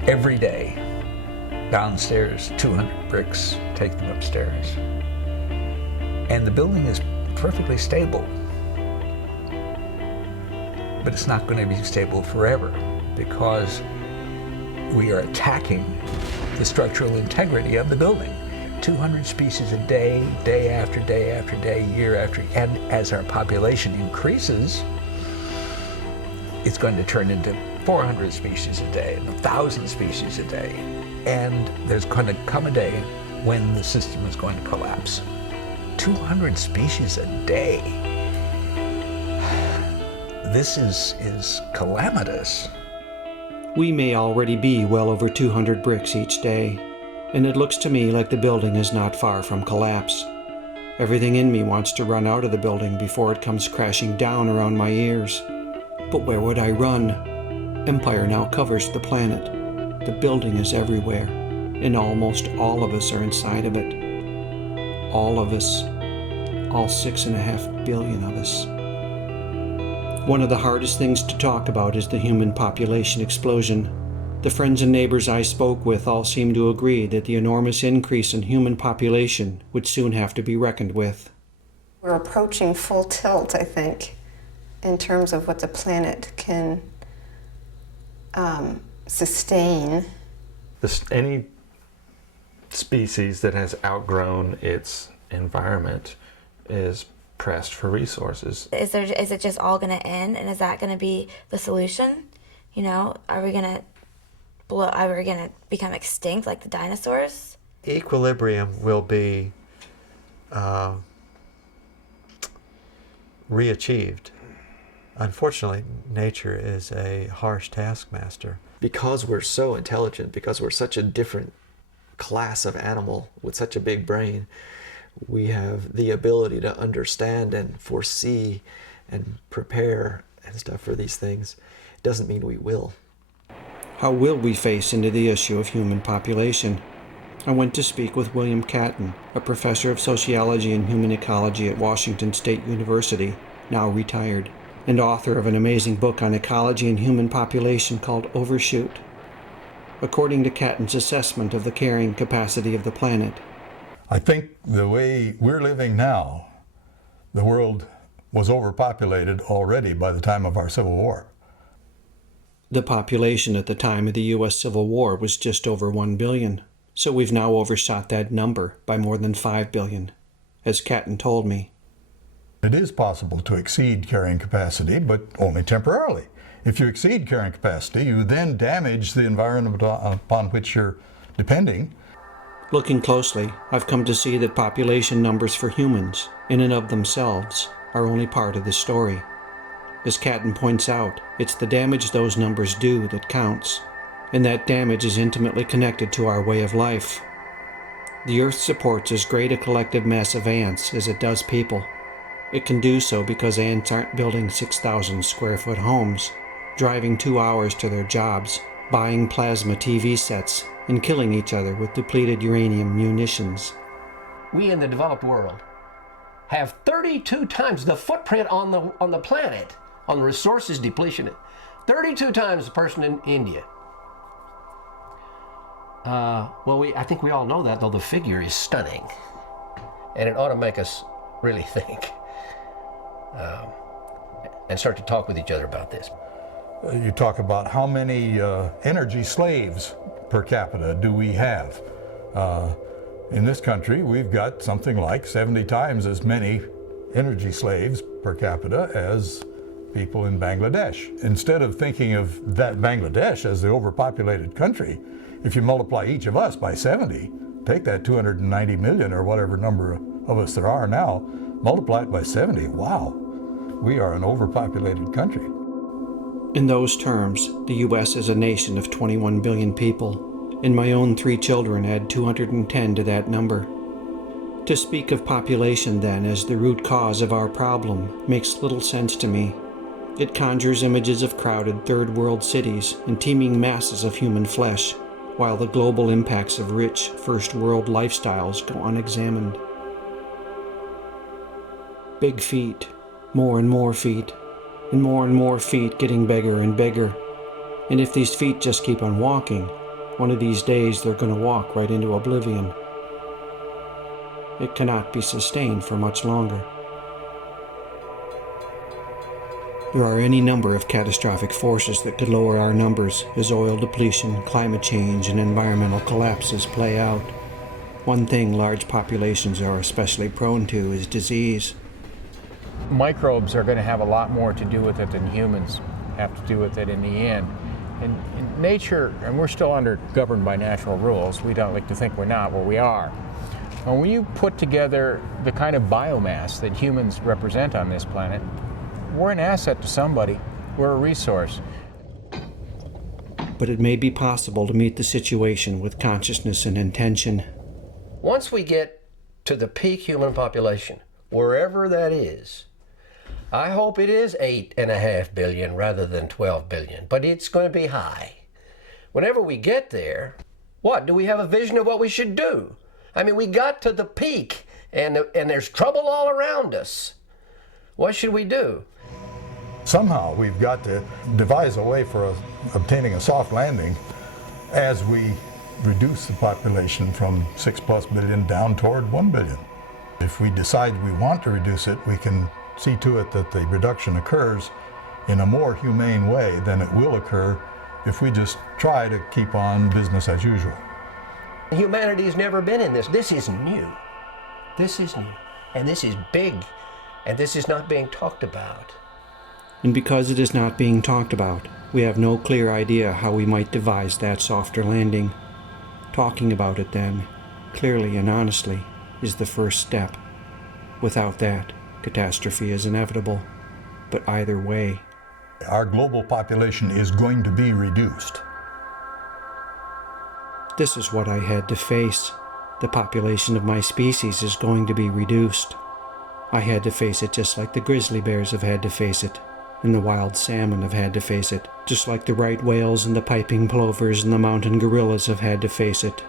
Every day, downstairs, 200 bricks, take them upstairs. And the building is perfectly stable. But it's not going to be stable forever because we are attacking the structural integrity of the building. 200 species a day, day after day after day, year after, and as our population increases, it's going to turn into 400 species a day and 1,000 species a day. And there's going to come a day when the system is going to collapse. 200 species a day. This is calamitous. We may already be well over 200 bricks each day, and it looks to me like the building is not far from collapse. Everything in me wants to run out of the building before it comes crashing down around my ears. But where would I run? Empire now covers the planet. The building is everywhere, and almost all of us are inside of it. All of us. All 6.5 billion of us. One of the hardest things to talk about is the human population explosion. The friends and neighbors I spoke with all seem to agree that the enormous increase in human population would soon have to be reckoned with. We're approaching full tilt, I think, in terms of what the planet can sustain. Any species that has outgrown its environment is pressed for resources. Is it just all going to end, and is that going to be the solution? You know, are we going to become extinct like the dinosaurs? Equilibrium will be re-achieved. Unfortunately, nature is a harsh taskmaster. Because we're so intelligent, because we're such a different class of animal with such a big brain, we have the ability to understand and foresee and prepare and stuff for these things. It doesn't mean we will. How will we face into the issue of human population? I went to speak with William Catton, a professor of sociology and human ecology at Washington State University, now retired, and author of an amazing book on ecology and human population called Overshoot. According to Catton's assessment of the carrying capacity of the planet, I think the way we're living now, the world was overpopulated already by the time of our Civil War. The population at the time of the U.S. Civil War was just over 1 billion, so we've now overshot that number by more than 5 billion, as Catton told me. It is possible to exceed carrying capacity, but only temporarily. If you exceed carrying capacity, you then damage the environment upon which you're depending. Looking closely, I've come to see that population numbers for humans, in and of themselves, are only part of the story. As Catton points out, it's the damage those numbers do that counts, and that damage is intimately connected to our way of life. The Earth supports as great a collective mass of ants as it does people. It can do so because ants aren't building 6,000 square foot homes, driving 2 hours to their jobs, buying plasma TV sets, and killing each other with depleted uranium munitions. We in the developed world have 32 times the footprint on the planet, on the resources depletion, 32 times the person in India. Well, I think we all know that, though the figure is stunning. And it ought to make us really think and start to talk with each other about this. You talk about how many energy slaves per capita do we have. In this country, we've got something like 70 times as many energy slaves per capita as people in Bangladesh. Instead of thinking of that Bangladesh as the overpopulated country, if you multiply each of us by 70, take that 290 million or whatever number of us there are now, multiply it by 70, wow, we are an overpopulated country. In those terms, the U.S. is a nation of 21 billion people, and my own 3 children add 210 to that number. To speak of population, then, as the root cause of our problem makes little sense to me. It conjures images of crowded third-world cities and teeming masses of human flesh, while the global impacts of rich first-world lifestyles go unexamined. Big feet, more and more feet, and more feet getting bigger and bigger. And if these feet just keep on walking, one of these days they're going to walk right into oblivion. It cannot be sustained for much longer. There are any number of catastrophic forces that could lower our numbers as oil depletion, climate change, and environmental collapses play out. One thing large populations are especially prone to is disease. Microbes are going to have a lot more to do with it than humans have to do with it in the end. In nature, and we're still governed by natural rules, we don't like to think we're not, well, we are. And when you put together the kind of biomass that humans represent on this planet, we're an asset to somebody. We're a resource. But it may be possible to meet the situation with consciousness and intention. Once we get to the peak human population, wherever that is, I hope it is 8.5 billion rather than 12 billion, but it's going to be high. Whenever we get there, what? Do we have a vision of what we should do? I mean, we got to the peak, and there's trouble all around us. What should we do? Somehow we've got to devise a way for obtaining a soft landing as we reduce the population from 6+ billion down toward 1 billion. If we decide we want to reduce it, we can see to it that the reduction occurs in a more humane way than it will occur if we just try to keep on business as usual. Humanity's never been in this. This is new. This is new. And this is big. And this is not being talked about. And because it is not being talked about, we have no clear idea how we might devise that softer landing. Talking about it, then, clearly and honestly, is the first step. Without that, catastrophe is inevitable. But either way, our global population is going to be reduced. This is what I had to face. The population of my species is going to be reduced. I had to face it just like the grizzly bears have had to face it, and the wild salmon have had to face it, just like the right whales and the piping plovers and the mountain gorillas have had to face it,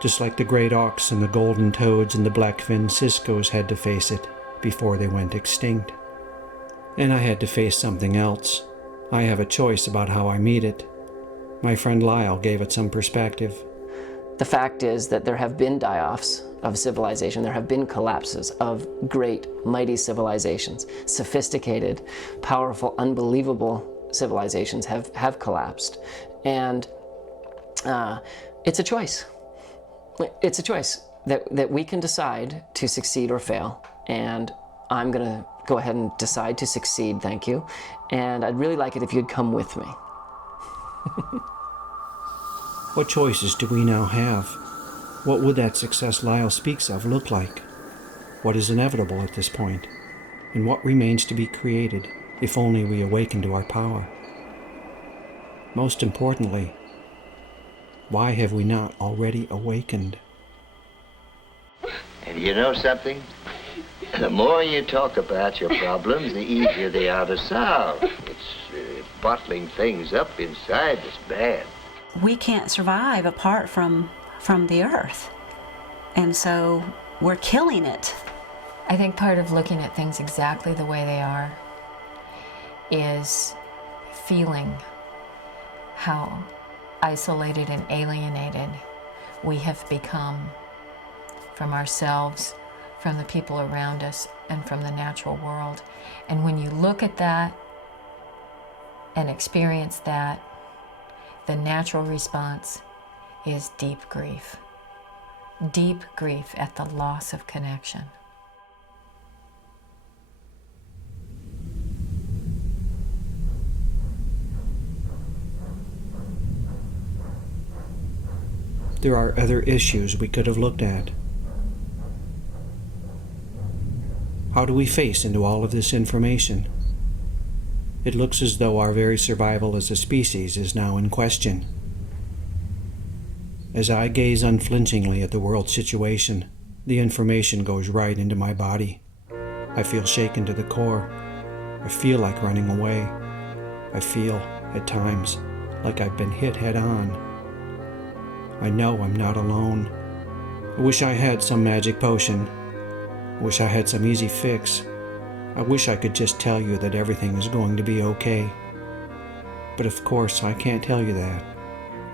just like the great auks and the golden toads and the black-finned ciscos had to face it before they went extinct. And I had to face something else. I have a choice about how I meet it. My friend Lyle gave it some perspective. The fact is that there have been die-offs of civilization. There have been collapses of great, mighty civilizations. Sophisticated, powerful, unbelievable civilizations have collapsed. And it's a choice. It's a choice that we can decide to succeed or fail. And I'm going to go ahead and decide to succeed, thank you. And I'd really like it if you'd come with me. What choices do we now have? What would that success Lyle speaks of look like? What is inevitable at this point? And what remains to be created if only we awaken to our power? Most importantly, why have we not already awakened? And you know something? The more you talk about your problems, the easier they are to solve. It's bottling things up inside that's bad. We can't survive apart from the earth. And so we're killing it. I think part of looking at things exactly the way they are is feeling how isolated and alienated we have become from ourselves, from the people around us, and from the natural world. And when you look at that and experience that, the natural response is deep grief. Deep grief at the loss of connection. There are other issues we could have looked at. How do we face into all of this information? It looks as though our very survival as a species is now in question. As I gaze unflinchingly at the world situation, the information goes right into my body. I feel shaken to the core. I feel like running away. I feel, at times, like I've been hit head on. I know I'm not alone. I wish I had some magic potion. I wish I had some easy fix. I wish I could just tell you that everything is going to be okay. But of course, I can't tell you that.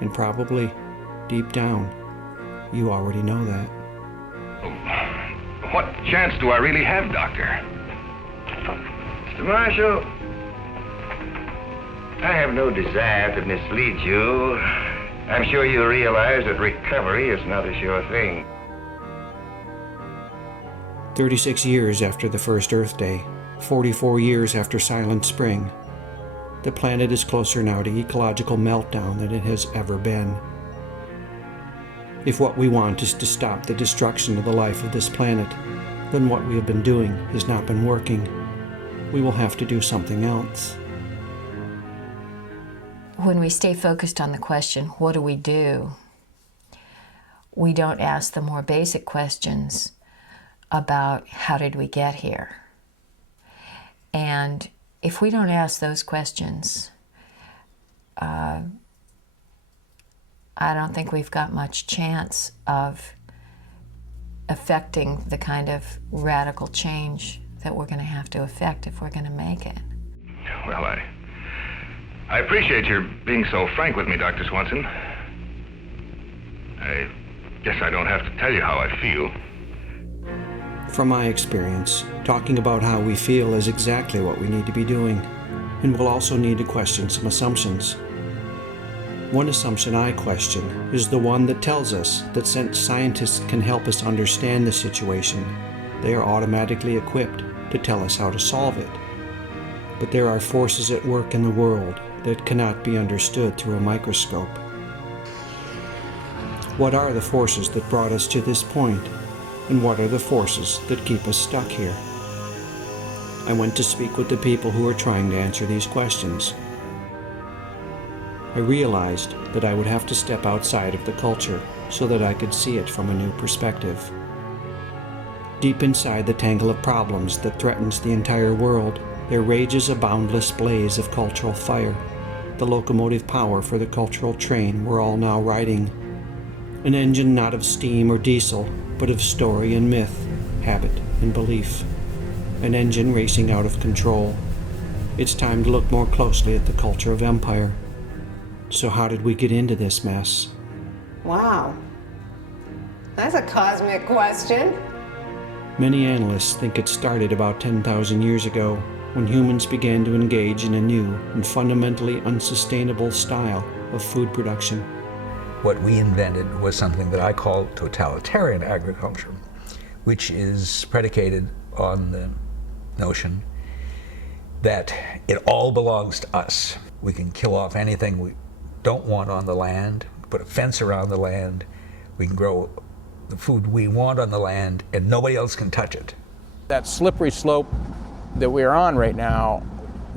And probably, deep down, you already know that. What chance do I really have, Doctor? Mr. Marshall, I have no desire to mislead you. I'm sure you realize that recovery is not a sure thing. 36 years after the first Earth Day, 44 years after Silent Spring, the planet is closer now to ecological meltdown than it has ever been. If what we want is to stop the destruction of the life of this planet, then what we have been doing has not been working. We will have to do something else. When we stay focused on the question, what do? We don't ask the more basic questions about how did we get here? And if we don't ask those questions, I don't think we've got much chance of affecting the kind of radical change that we're going to have to affect if we're going to make it. Well, I appreciate your being so frank with me, Dr. Swanson. I guess I don't have to tell you how I feel. From my experience, talking about how we feel is exactly what we need to be doing, and we'll also need to question some assumptions. One assumption I question is the one that tells us that since scientists can help us understand the situation, they are automatically equipped to tell us how to solve it. But there are forces at work in the world that cannot be understood through a microscope. What are the forces that brought us to this point, and what are the forces that keep us stuck here? I went to speak with the people who are trying to answer these questions. I realized that I would have to step outside of the culture so that I could see it from a new perspective. Deep inside the tangle of problems that threatens the entire world, there rages a boundless blaze of cultural fire, the locomotive power for the cultural train we're all now riding. An engine not of steam or diesel, but of story and myth, habit and belief. An engine racing out of control. It's time to look more closely at the culture of empire. So how did we get into this mess? Wow. That's a cosmic question. Many analysts think it started about 10,000 years ago, when humans began to engage in a new and fundamentally unsustainable style of food production. What we invented was something that I call totalitarian agriculture, which is predicated on the notion that it all belongs to us. We can kill off anything we don't want on the land, put a fence around the land, we can grow the food we want on the land, and nobody else can touch it. That slippery slope that we're on right now,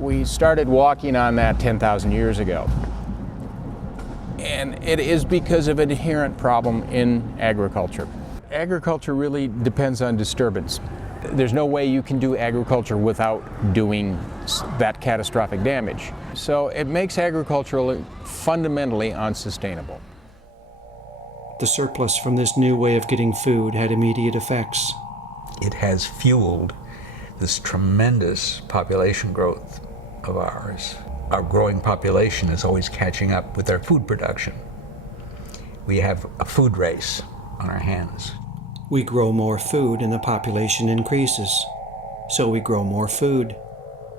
we started walking on that 10,000 years ago. And it is because of an inherent problem in agriculture. Agriculture really depends on disturbance. There's no way you can do agriculture without doing that catastrophic damage. So it makes agriculture fundamentally unsustainable. The surplus from this new way of getting food had immediate effects. It has fueled this tremendous population growth of ours. Our growing population is always catching up with our food production. we have a food race on our hands. We grow more food and the population increases. So we grow more food.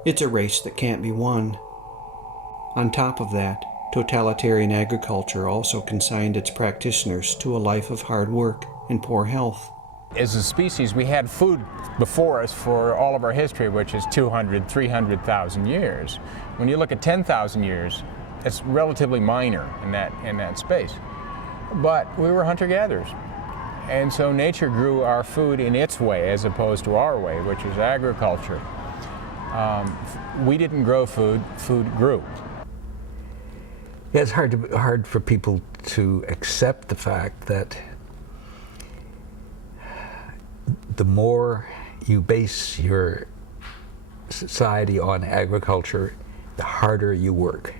It's a race that can't be won. On top of that, totalitarian agriculture also consigned its practitioners to a life of hard work and poor health. As a species, we had food before us for all of our history, which is 200, 300,000 years. When you look at 10,000 years, it's relatively minor in that space. But we were hunter-gatherers. And so nature grew our food in its way as opposed to our way, which is agriculture. We didn't grow food, food grew. Yeah, it's hard for people to accept the fact that the more you base your society on agriculture, the harder you work.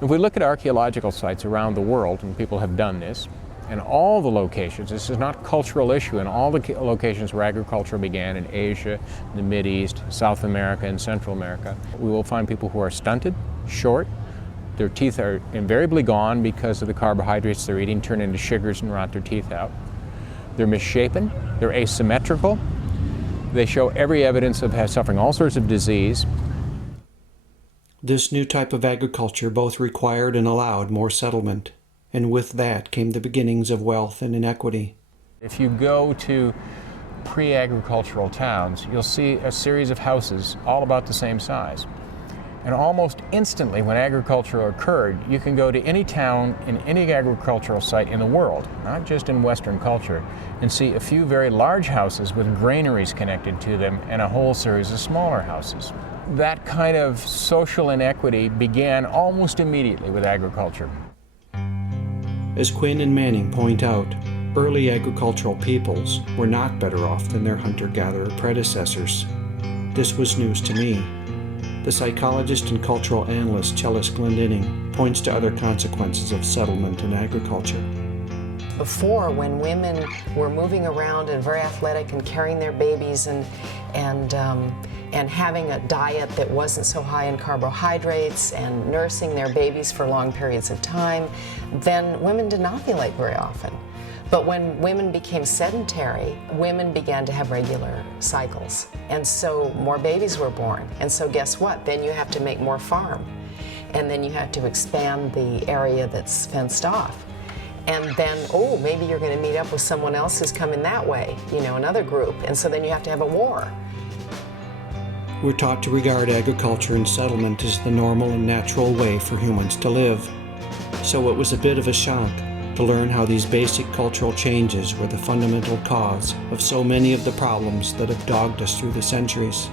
If we look at archaeological sites around the world, and people have done this, and all the locations, this is not a cultural issue, in all the locations where agriculture began in Asia, the Mideast, South America, and Central America, we will find people who are stunted, short, their teeth are invariably gone because of the carbohydrates they're eating turn into sugars and rot their teeth out. They're misshapen, they're asymmetrical, they show every evidence of suffering all sorts of disease. This new type of agriculture both required and allowed more settlement, and with that came the beginnings of wealth and inequity. If you go to pre-agricultural towns, you'll see a series of houses all about the same size. And almost instantly when agriculture occurred, you can go to any town in any agricultural site in the world, not just in Western culture, and see a few very large houses with granaries connected to them and a whole series of smaller houses. That kind of social inequity began almost immediately with agriculture. As Quinn and Manning point out, early agricultural peoples were not better off than their hunter-gatherer predecessors. This was news to me. The psychologist and cultural analyst Chellis Glendinning points to other consequences of settlement and agriculture. Before, when women were moving around and very athletic and carrying their babies and having a diet that wasn't so high in carbohydrates and nursing their babies for long periods of time, then women did not ovulate very often. But when women became sedentary, women began to have regular cycles. And so more babies were born. And so guess what? Then you have to make more farm. And then you have to expand the area that's fenced off. And then, oh, maybe you're going to meet up with someone else who's coming that way, you know, another group. And so then you have to have a war. We're taught to regard agriculture and settlement as the normal and natural way for humans to live. So it was a bit of a shock to learn how these basic cultural changes were the fundamental cause of so many of the problems that have dogged us through the centuries.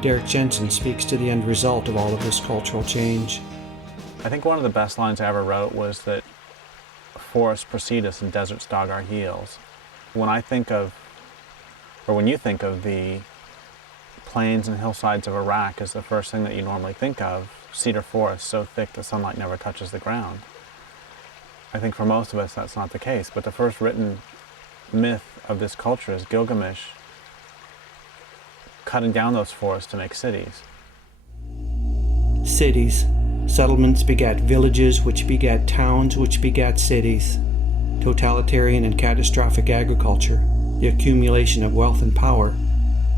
Derrick Jensen speaks to the end result of all of this cultural change. I think one of the best lines I ever wrote was that forests precede us and deserts dog our heels. When I think of, or when you think of the plains and hillsides of Iraq as the first thing that you normally think of, cedar forests so thick the sunlight never touches the ground. I think for most of us that's not the case, but the first written myth of this culture is Gilgamesh cutting down those forests to make cities. Cities. Settlements begat villages, which begat towns, which begat cities. Totalitarian and catastrophic agriculture, the accumulation of wealth and power,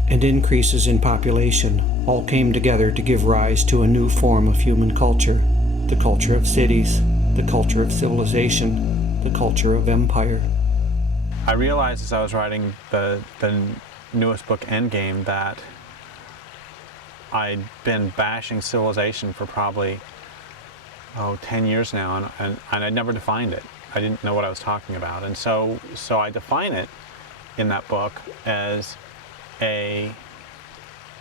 and increases in population all came together to give rise to a new form of human culture, the culture of cities, the culture of civilization, the culture of empire. I realized as I was writing the newest book, Endgame, that I'd been bashing civilization for probably 10 years now, and I'd never defined it. I didn't know what I was talking about. And so I define it in that book as a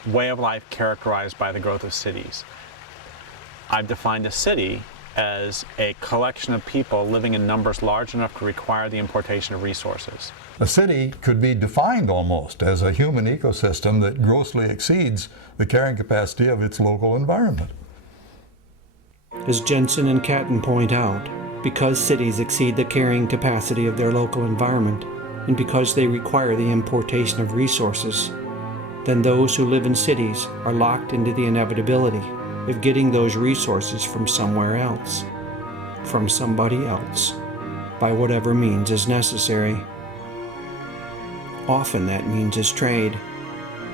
way of life characterized by the growth of cities. I've defined a city as a collection of people living in numbers large enough to require the importation of resources. A city could be defined almost as a human ecosystem that grossly exceeds the carrying capacity of its local environment. As Jensen and Catton point out, because cities exceed the carrying capacity of their local environment, and because they require the importation of resources, then those who live in cities are locked into the inevitability of getting those resources from somewhere else, from somebody else. by whatever means is necessary. Often that means is trade,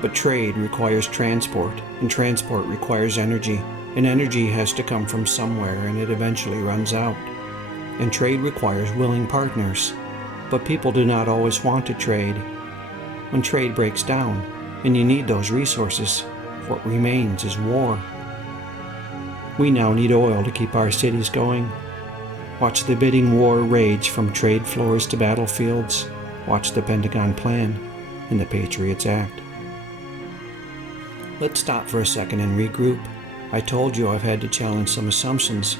but trade requires transport, and transport requires energy, and energy has to come from somewhere, and it eventually runs out. And trade requires willing partners, but people do not always want to trade. When trade breaks down, and you need those resources, what remains is war. We now need oil to keep our cities going. Watch the bidding war rage from trade floors to battlefields. Watch the Pentagon plan and the Patriots Act. Let's stop for a second and regroup. I told you I've had to challenge some assumptions.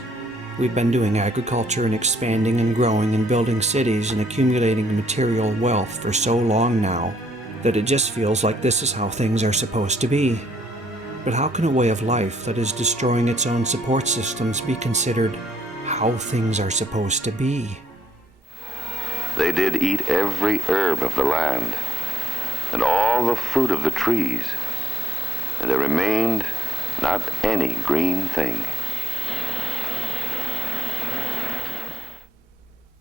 We've been doing agriculture and expanding and growing and building cities and accumulating material wealth for so long now that it just feels like this is how things are supposed to be. But how can a way of life that is destroying its own support systems be considered how things are supposed to be? They did eat every herb of the land, and all the fruit of the trees, and there remained not any green thing.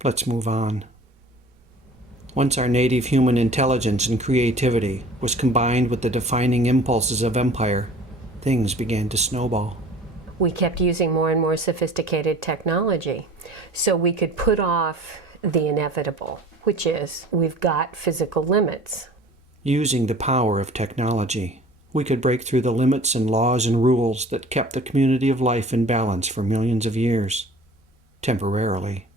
Let's move on. Once our native human intelligence and creativity was combined with the defining impulses of empire, things began to snowball. We kept using more and more sophisticated technology so we could put off the inevitable, which is we've got physical limits. Using the power of technology, we could break through the limits and laws and rules that kept the community of life in balance for millions of years, temporarily.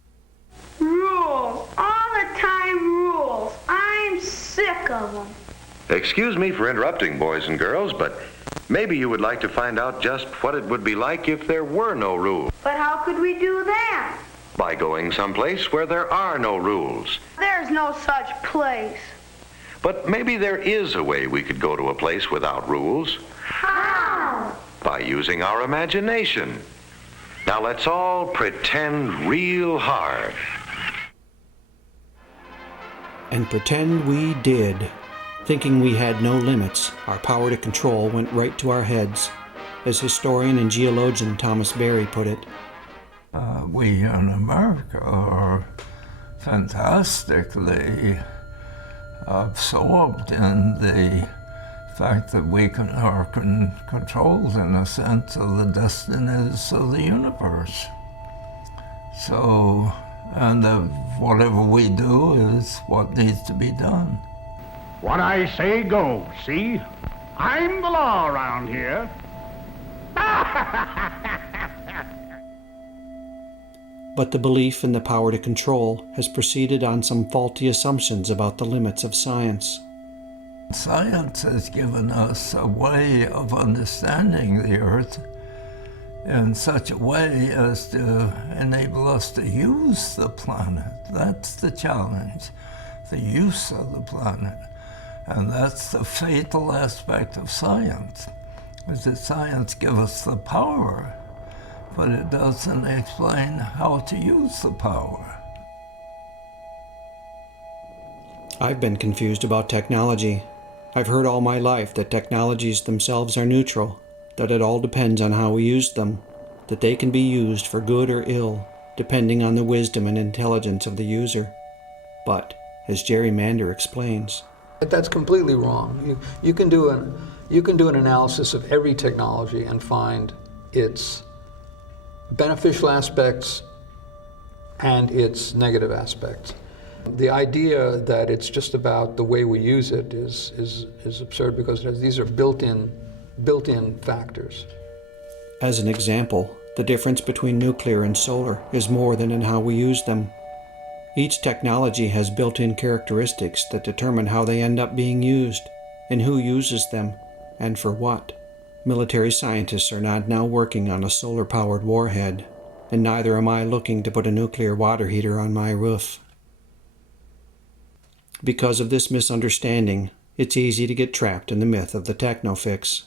Rules, all the time rules. I'm sick of them. Excuse me for interrupting, boys and girls, but maybe you would like to find out just what it would be like if there were no rules. But how could we do that? By going someplace where there are no rules. There's no such place. But maybe there is a way we could go to a place without rules. How? By using our imagination. Now let's all pretend real hard. And pretend we did. Thinking we had no limits, our power to control went right to our heads. As historian and geologian Thomas Berry put it, we in America are fantastically absorbed in the fact that we are controlled, in a sense, of the destinies of the universe. So, and whatever we do is what needs to be done. What I say goes, see? I'm the law around here. But the belief in the power to control has proceeded on some faulty assumptions about the limits of science. Science has given us a way of understanding the Earth in such a way as to enable us to use the planet. That's the challenge, the use of the planet. And that's the fatal aspect of science, is that science gives us the power, but it doesn't explain how to use the power. I've been confused about technology. I've heard all my life that technologies themselves are neutral, that it all depends on how we use them, that they can be used for good or ill, depending on the wisdom and intelligence of the user. But, as Jerry Mander explains, but that's completely wrong. You can do an analysis of every technology and find its beneficial aspects and its negative aspects. The idea that it's just about the way we use it is absurd, because these are built-in factors. As an example, the difference between nuclear and solar is more than in how we use them. Each technology has built-in characteristics that determine how they end up being used, and who uses them, and for what. Military scientists are not now working on a solar-powered warhead, and neither am I looking to put a nuclear water heater on my roof. Because of this misunderstanding, it's easy to get trapped in the myth of the techno-fix.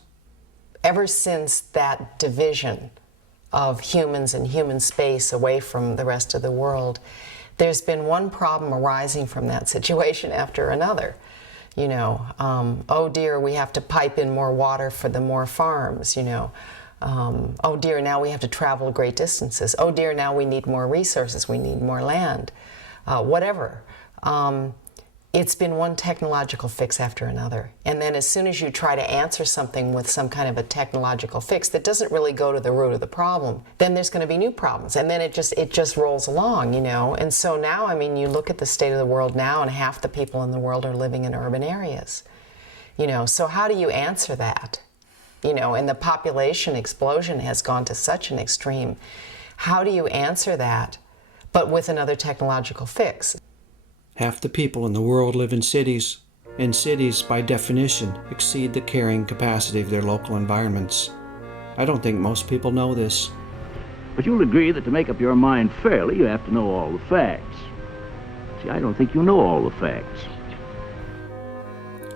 Ever since that division of humans and human space away from the rest of the world, there's been one problem arising from that situation after another. You know, oh dear, we have to pipe in more water for the more farms, you know. Oh dear, now we have to travel great distances. Oh dear, now we need more resources, we need more land. whatever. It's been one technological fix after another. And then as soon as you try to answer something with some kind of a technological fix that doesn't really go to the root of the problem, then there's going to be new problems. And then it just rolls along, you know. And so now, I mean, you look at the state of the world now, and half the people in the world are living in urban areas. You know, so how do you answer that? You know, and the population explosion has gone to such an extreme. How do you answer that, but with another technological fix? Half the people in the world live in cities, and cities, by definition, exceed the carrying capacity of their local environments. I don't think most people know this. But you'll agree that to make up your mind fairly, you have to know all the facts. See, I don't think you know all the facts.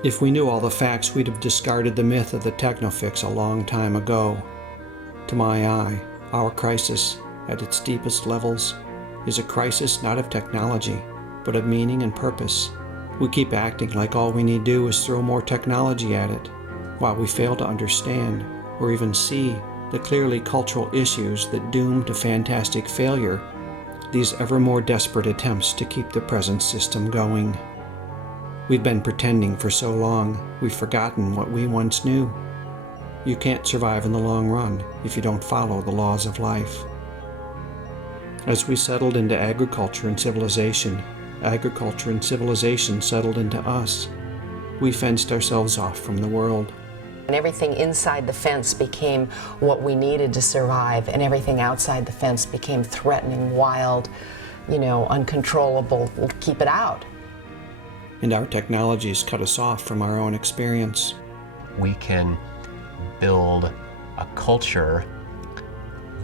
If we knew all the facts, we'd have discarded the myth of the technofix a long time ago. To my eye, our crisis, at its deepest levels, is a crisis not of technology, but of meaning and purpose. We keep acting like all we need do is throw more technology at it, while we fail to understand or even see the clearly cultural issues that doom to fantastic failure these ever more desperate attempts to keep the present system going. We've been pretending for so long, we've forgotten what we once knew. You can't survive in the long run if you don't follow the laws of life. As we settled into agriculture and civilization settled into us. We fenced ourselves off from the world. And everything inside the fence became what we needed to survive, and everything outside the fence became threatening, wild, you know, uncontrollable. Keep it out. And our technologies cut us off from our own experience. We can build a culture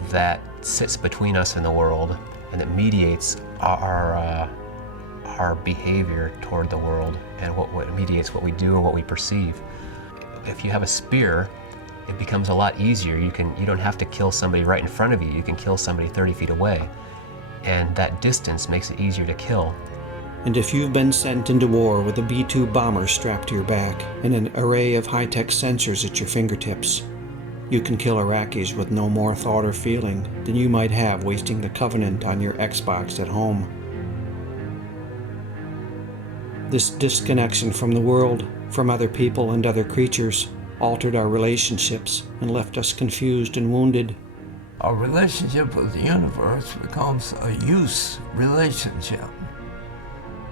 that sits between us and the world and that mediates our behavior toward the world and what mediates what we do and what we perceive. If you have a spear, it becomes a lot easier. You don't have to kill somebody right in front of you. You can kill somebody 30 feet away. And that distance makes it easier to kill. And if you've been sent into war with a B-2 bomber strapped to your back and an array of high-tech sensors at your fingertips, you can kill Iraqis with no more thought or feeling than you might have wasting the Covenant on your Xbox at home. This disconnection from the world, from other people and other creatures, altered our relationships and left us confused and wounded. Our relationship with the universe becomes a use relationship.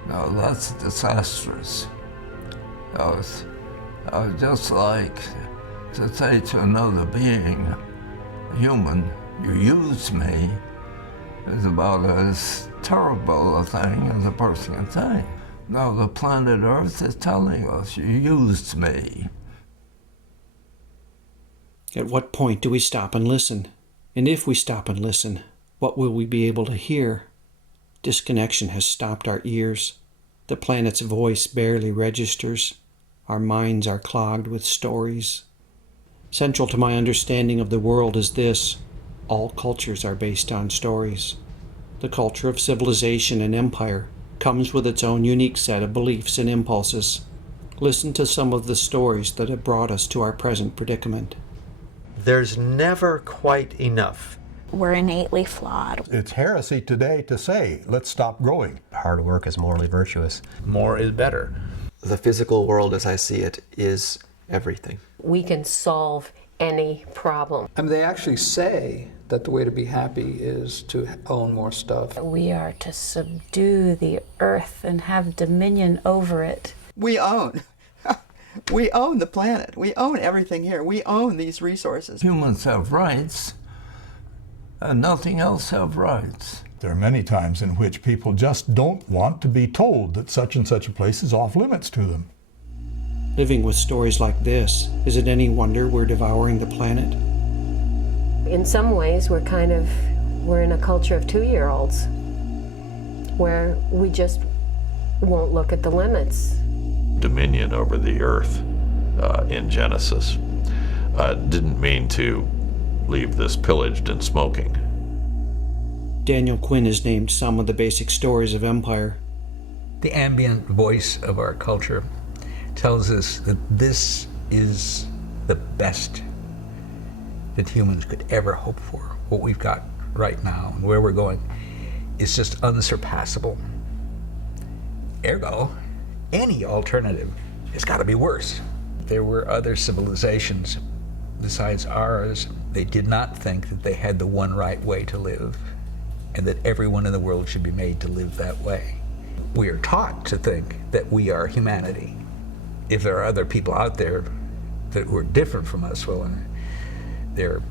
Now that's disastrous. It's just like to say to another being, human, you used me, is about as terrible a thing as a person can say. Now the planet Earth is telling us, you used me. At what point do we stop and listen? And if we stop and listen, what will we be able to hear? Disconnection has stopped our ears. The planet's voice barely registers. Our minds are clogged with stories. Central to my understanding of the world is this: all cultures are based on stories. The culture of civilization and empire comes with its own unique set of beliefs and impulses. Listen to some of the stories that have brought us to our present predicament. There's never quite enough. We're innately flawed. It's heresy today to say, let's stop growing. Hard work is morally virtuous. More is better. The physical world as I see it is everything. We can solve any problem. I mean, they actually say that the way to be happy is to own more stuff. We are to subdue the earth and have dominion over it. We own. We own the planet. We own everything here. We own these resources. Humans have rights, and nothing else have rights. There are many times in which people just don't want to be told that such and such a place is off limits to them. Living with stories like this, is it any wonder we're devouring the planet? In some ways, we're in a culture of 2-year-olds where we just won't look at the limits. Dominion over the earth in Genesis didn't mean to leave this pillaged and smoking. Daniel Quinn has named some of the basic stories of empire. The ambient voice of our culture tells us that this is the best that humans could ever hope for. What we've got right now and where we're going is just unsurpassable. Ergo, any alternative has got to be worse. There were other civilizations besides ours. They did not think that they had the one right way to live, and that everyone in the world should be made to live that way. We are taught to think that we are humanity. If there are other people out there that were different from us, well, they're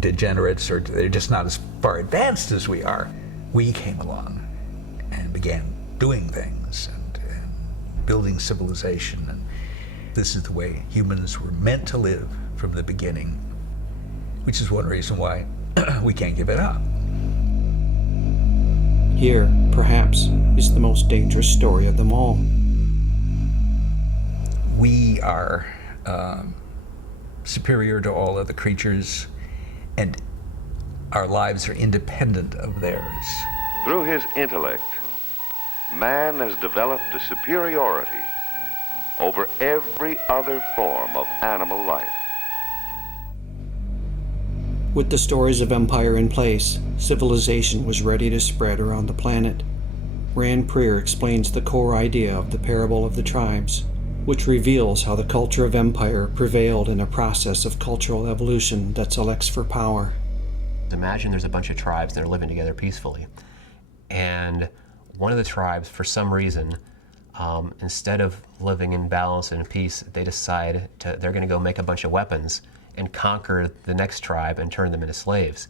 degenerates or they're just not as far advanced as we are. We came along and began doing things and building civilization, and this is the way humans were meant to live from the beginning, which is one reason why we can't give it up. Here, perhaps, is the most dangerous story of them all. We are superior to all other creatures, and our lives are independent of theirs. Through his intellect, man has developed a superiority over every other form of animal life. With the stories of empire in place, civilization was ready to spread around the planet. Rand Prieur explains the core idea of the parable of the tribes, which reveals how the culture of empire prevailed in a process of cultural evolution that selects for power. Imagine there's a bunch of tribes that are living together peacefully, and one of the tribes, for some reason, instead of living in balance and peace, they decide they're going to go make a bunch of weapons and conquer the next tribe and turn them into slaves.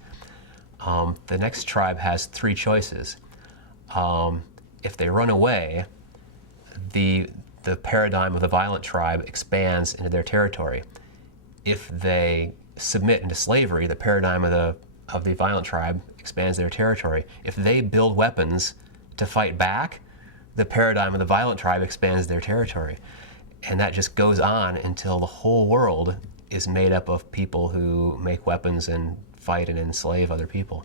The next tribe has three choices. If they run away, the paradigm of the violent tribe expands into their territory. If they submit into slavery, the paradigm of the violent tribe expands their territory. If they build weapons to fight back, the paradigm of the violent tribe expands their territory. And that just goes on until the whole world is made up of people who make weapons and fight and enslave other people.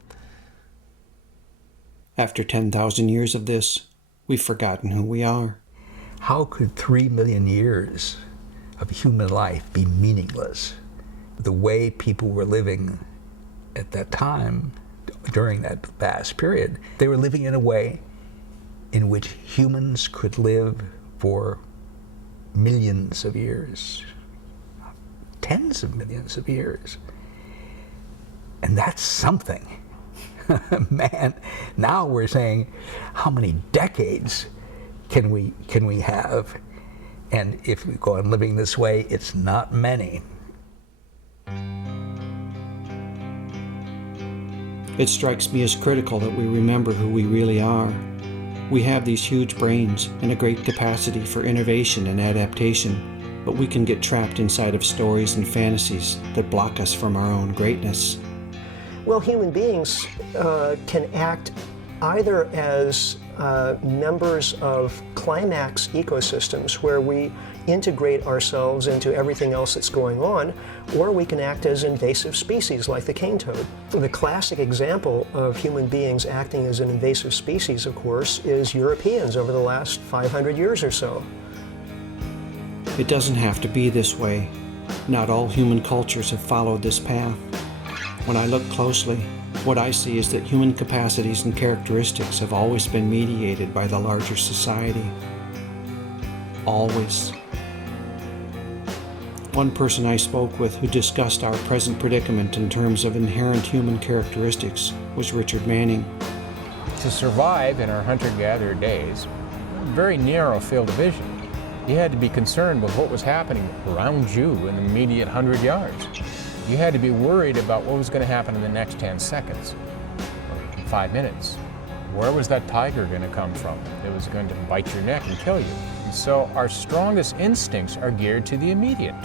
After 10,000 years of this, we've forgotten who we are. How could 3 million years of human life be meaningless? The way people were living at that time, during that vast period, they were living in a way in which humans could live for millions of years, tens of millions of years. And that's something. Man, now we're saying, how many decades can we have? And if we go on living this way, it's not many. It strikes me as critical that we remember who we really are. We have these huge brains and a great capacity for innovation and adaptation, but we can get trapped inside of stories and fantasies that block us from our own greatness. Well, human beings can act either as members of climax ecosystems where we integrate ourselves into everything else that's going on, or we can act as invasive species like the cane toad. The classic example of human beings acting as an invasive species, of course, is Europeans over the last 500 years or so. It doesn't have to be this way. Not all human cultures have followed this path. When I look closely, what I see is that human capacities and characteristics have always been mediated by the larger society. Always. One person I spoke with who discussed our present predicament in terms of inherent human characteristics was Richard Manning. To survive in our hunter-gatherer days, a very narrow field of vision. You had to be concerned with what was happening around you in the immediate 100 yards. You had to be worried about what was going to happen in the next 10 seconds, or 5 minutes. Where was that tiger going to come from? It was going to bite your neck and kill you. And so our strongest instincts are geared to the immediate.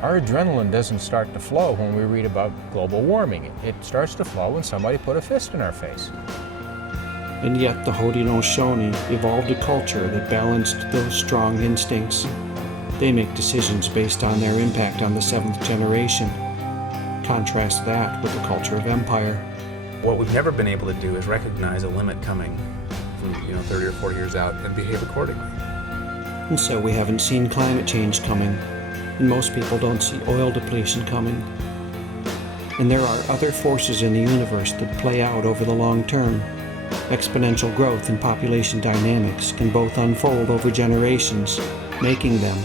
Our adrenaline doesn't start to flow when we read about global warming. It starts to flow when somebody put a fist in our face. And yet the Haudenosaunee evolved a culture that balanced those strong instincts. They make decisions based on their impact on the 7th generation. Contrast that with the culture of empire. What we've never been able to do is recognize a limit coming from 30 or 40 years out and behave accordingly. And so we haven't seen climate change coming, and most people don't see oil depletion coming. And there are other forces in the universe that play out over the long term, Exponential growth and population dynamics can both unfold over generations, making them,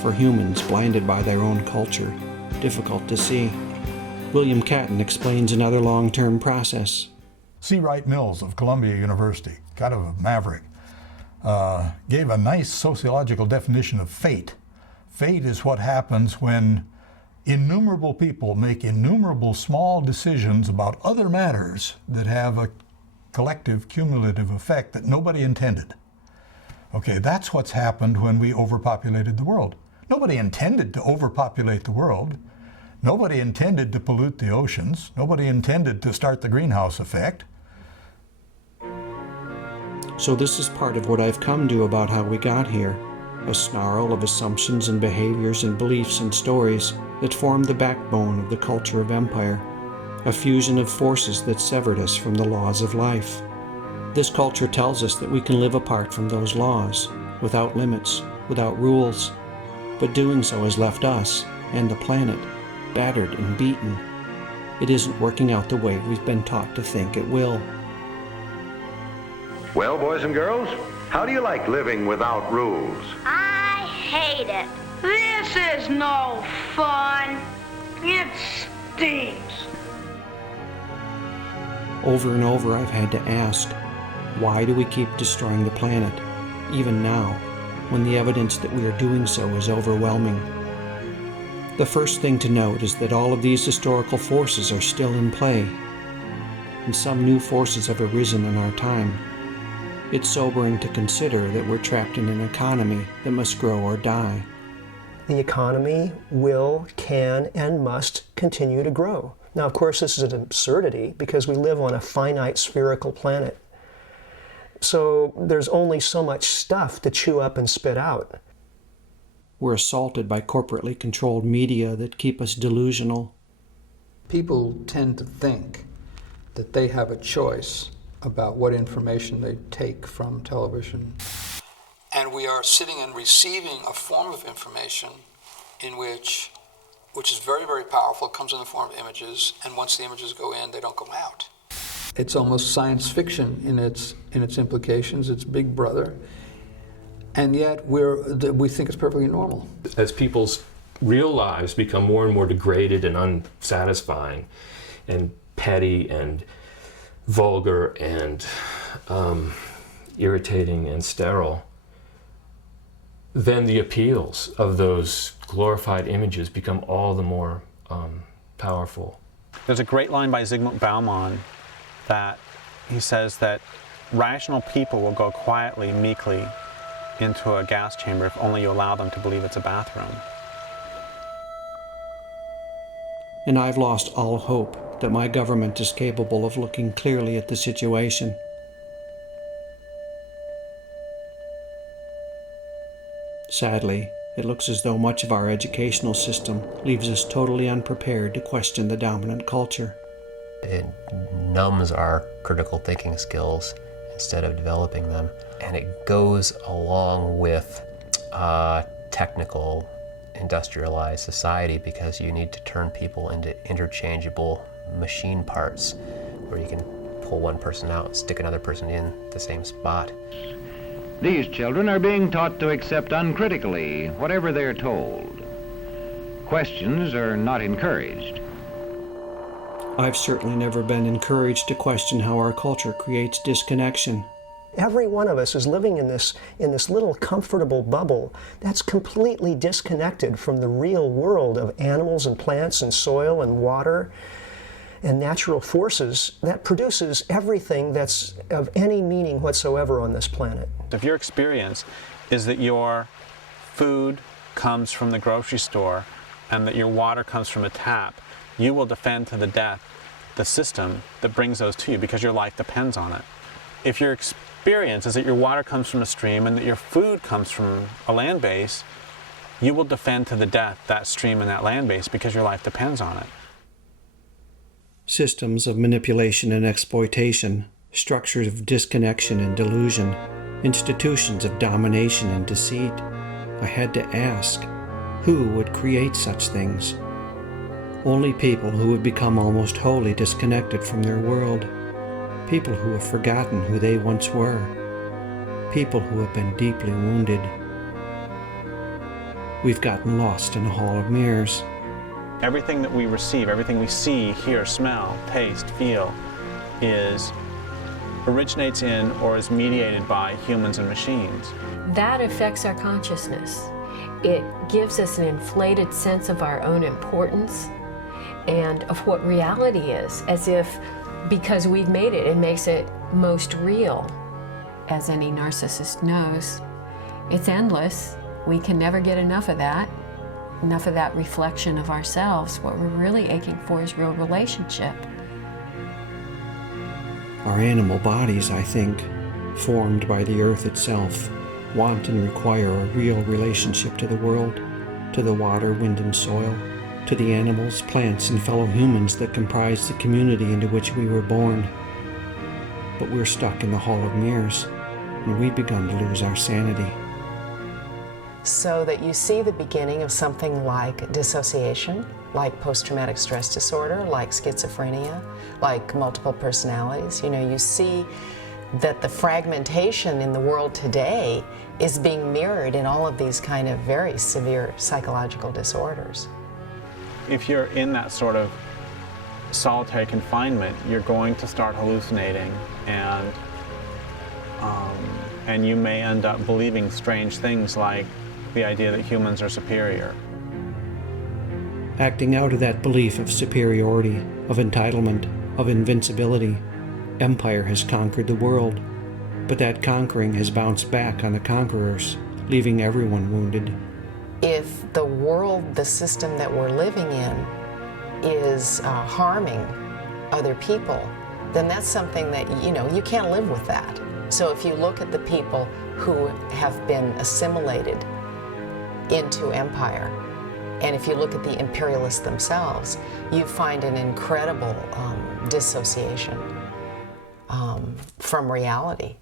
for humans blinded by their own culture, difficult to see. William Catton explains another long-term process. C. Wright Mills of Columbia University, kind of a maverick, gave a nice sociological definition of fate. Fate is what happens when innumerable people make innumerable small decisions about other matters that have a collective cumulative effect that nobody intended. Okay, that's what's happened when we overpopulated the world. Nobody intended to overpopulate the world. Nobody intended to pollute the oceans. Nobody intended to start the greenhouse effect. So this is part of what I've come to about how we got here, a snarl of assumptions and behaviors and beliefs and stories that formed the backbone of the culture of empire, a fusion of forces that severed us from the laws of life. This culture tells us that we can live apart from those laws, without limits, without rules, but doing so has left us, and the planet, battered and beaten. It isn't working out the way we've been taught to think it will. Well, boys and girls, how do you like living without rules? I hate it. This is no fun. It stinks. Over and over I've had to ask, why do we keep destroying the planet, even now, when the evidence that we are doing so is overwhelming? The first thing to note is that all of these historical forces are still in play, and some new forces have arisen in our time. It's sobering to consider that we're trapped in an economy that must grow or die. The economy will, can, and must continue to grow. Now, of course, this is an absurdity because we live on a finite spherical planet. So there's only so much stuff to chew up and spit out. We're assaulted by corporately controlled media that keep us delusional. People tend to think that they have a choice about what information they take from television. And we are sitting and receiving a form of information in which is very, very powerful. It comes in the form of images, and once the images go in, they don't go out. It's almost science fiction in its implications. It's Big Brother, and yet we think it's perfectly normal. As people's real lives become more and more degraded and unsatisfying, and petty and vulgar and irritating and sterile, then the appeals of those glorified images become all the more powerful. There's a great line by Zygmunt Bauman that he says that rational people will go quietly, meekly into a gas chamber if only you allow them to believe it's a bathroom. And I've lost all hope that my government is capable of looking clearly at the situation. Sadly, it looks as though much of our educational system leaves us totally unprepared to question the dominant culture. It numbs our critical thinking skills instead of developing them. And it goes along with technical, industrialized society because you need to turn people into interchangeable machine parts where you can pull one person out and stick another person in the same spot. These children are being taught to accept uncritically whatever they're told. Questions are not encouraged. I've certainly never been encouraged to question how our culture creates disconnection. Every one of us is living in this little comfortable bubble that's completely disconnected from the real world of animals and plants and soil and water and natural forces that produces everything that's of any meaning whatsoever on this planet. If your experience is that your food comes from the grocery store and that your water comes from a tap, you will defend to the death the system that brings those to you because your life depends on it. If your experience is that your water comes from a stream and that your food comes from a land base, you will defend to the death that stream and that land base because your life depends on it. Systems of manipulation and exploitation, structures of disconnection and delusion, institutions of domination and deceit. I had to ask, who would create such things? Only people who would become almost wholly disconnected from their world. People who have forgotten who they once were. People who have been deeply wounded. We've gotten lost in a hall of mirrors. Everything that we receive, everything we see, hear, smell, taste, feel, originates in or is mediated by humans and machines. That affects our consciousness. It gives us an inflated sense of our own importance and of what reality is, as if because we've made it, it makes it most real. As any narcissist knows, it's endless. We can never get enough of that reflection of ourselves. What we're really aching for is real relationship. Our animal bodies, I think, formed by the earth itself, want and require a real relationship to the world, to the water, wind, and soil, to the animals, plants, and fellow humans that comprise the community into which we were born. But we're stuck in the hall of mirrors, and we've begun to lose our sanity. So that you see the beginning of something like dissociation, like post-traumatic stress disorder, like schizophrenia, like multiple personalities. You know, you see that the fragmentation in the world today is being mirrored in all of these kind of very severe psychological disorders. If you're in that sort of solitary confinement, you're going to start hallucinating, and you may end up believing strange things like the idea that humans are superior. Acting out of that belief of superiority, of entitlement, of invincibility, empire has conquered the world, but that conquering has bounced back on the conquerors, leaving everyone wounded. If the world, the system that we're living in, is harming other people, then that's something that, you know, you can't live with that. So if you look at the people who have been assimilated into empire, and if you look at the imperialists themselves, you find an incredible dissociation from reality.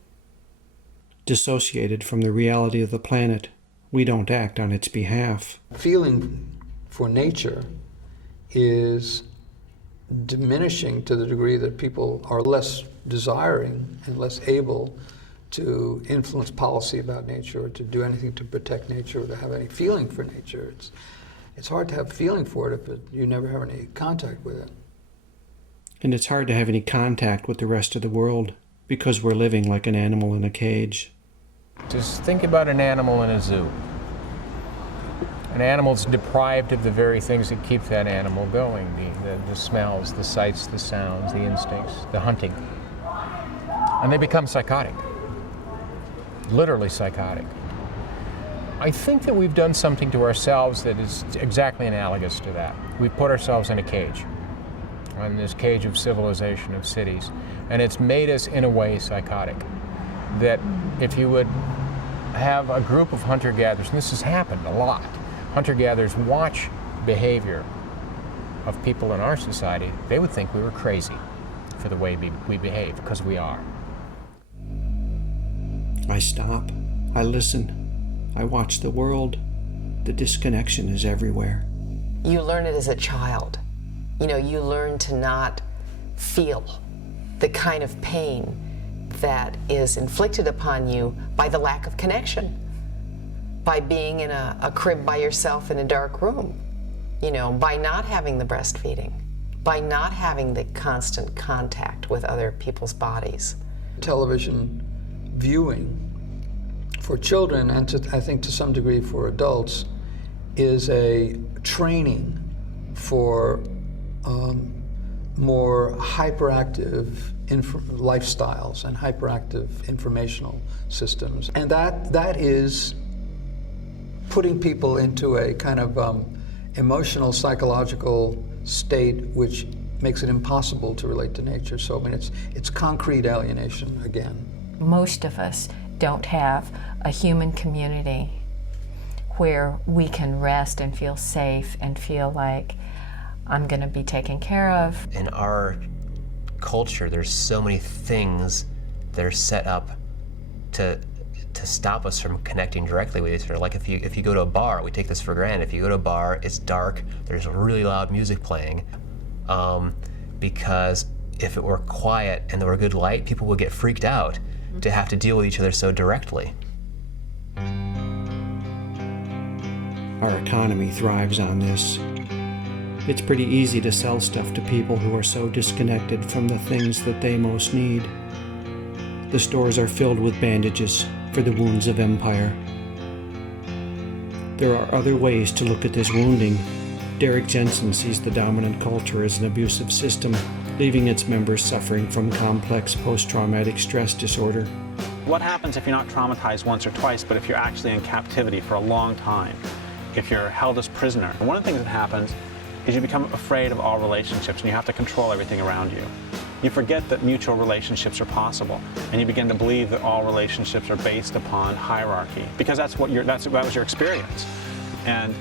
Dissociated from the reality of the planet, we don't act on its behalf. Feeling for nature is diminishing to the degree that people are less desiring and less able to influence policy about nature or to do anything to protect nature or to have any feeling for nature. It's hard to have feeling for it if you never have any contact with it. And it's hard to have any contact with the rest of the world because we're living like an animal in a cage. Just think about an animal in a zoo. An animal's deprived of the very things that keep that animal going, the smells, the sights, the sounds, the instincts, the hunting. And they become psychotic, literally psychotic. I think that we've done something to ourselves that is exactly analogous to that. We've put ourselves in a cage, in this cage of civilization, of cities, and it's made us, in a way, psychotic. That if you would have a group of hunter-gatherers, and this has happened a lot, hunter-gatherers watch behavior of people in our society, they would think we were crazy for the way we behave, because we are. I stop, I listen, I watch the world. The disconnection is everywhere. You learn it as a child. You know, you learn to not feel the kind of pain that is inflicted upon you by the lack of connection, by being in a crib by yourself in a dark room, you know, by not having the breastfeeding, by not having the constant contact with other people's bodies. Television viewing for children, and I think to some degree for adults, is a training for more hyperactive lifestyles and hyperactive informational systems. And that is putting people into a kind of emotional, psychological state which makes it impossible to relate to nature. So, I mean, it's concrete alienation again. Most of us don't have a human community where we can rest and feel safe and feel like I'm going to be taken care of. In our culture, there's so many things that are set up to stop us from connecting directly with each other. Like if you go to a bar, we take this for granted. If you go to a bar, it's dark, there's really loud music playing, because if it were quiet and there were good light, people would get freaked out to have to deal with each other so directly. Our economy thrives on this. It's pretty easy to sell stuff to people who are so disconnected from the things that they most need. The stores are filled with bandages for the wounds of empire. There are other ways to look at this wounding. Derrick Jensen sees the dominant culture as an abusive system, leaving its members suffering from complex post-traumatic stress disorder. What happens if you're not traumatized once or twice, but if you're actually in captivity for a long time? If you're held as prisoner? One of the things that happens is you become afraid of all relationships and you have to control everything around you. You forget that mutual relationships are possible, and you begin to believe that all relationships are based upon hierarchy, because that was your experience. And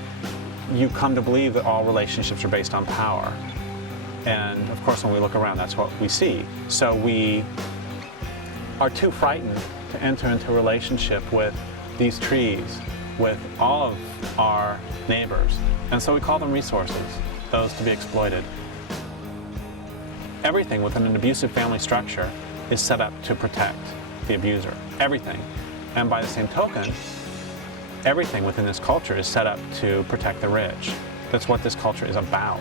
you come to believe that all relationships are based on power. And of course, when we look around, that's what we see. So we are too frightened to enter into a relationship with these trees, with all of our neighbors. And so we call them resources, those to be exploited. Everything within an abusive family structure is set up to protect the abuser. Everything. And by the same token, everything within this culture is set up to protect the rich. That's what this culture is about.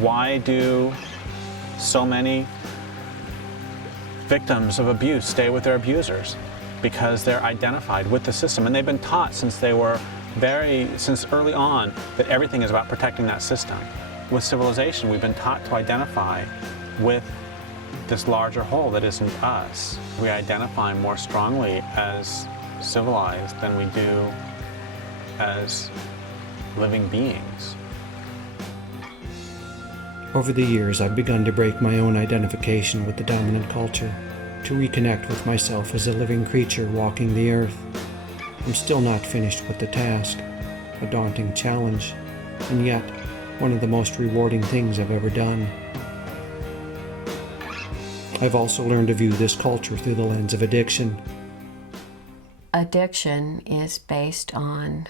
Why do so many victims of abuse stay with their abusers? Because they're identified with the system, and they've been taught since early on that everything is about protecting that system. With civilization, we've been taught to identify with this larger whole that isn't us. We identify more strongly as civilized than we do as living beings. Over the years, I've begun to break my own identification with the dominant culture, to reconnect with myself as a living creature walking the earth. I'm still not finished with the task, a daunting challenge, and yet one of the most rewarding things I've ever done. I've also learned to view this culture through the lens of addiction. Addiction is based on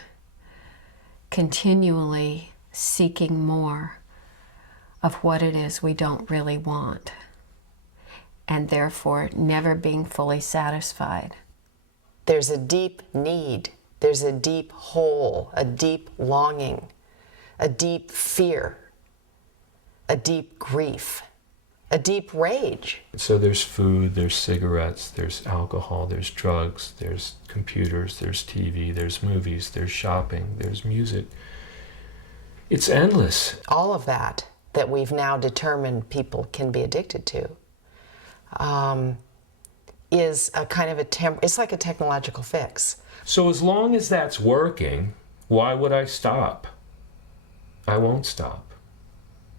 continually seeking more of what it is we don't really want, and therefore never being fully satisfied. There's a deep need, there's a deep hole, a deep longing, a deep fear, a deep grief, a deep rage. So there's food, there's cigarettes, there's alcohol, there's drugs, there's computers, there's TV, there's movies, there's shopping, there's music. It's endless. All of that we've now determined people can be addicted to is a kind of it's like a technological fix. So as long as that's working, why would I stop? I won't stop.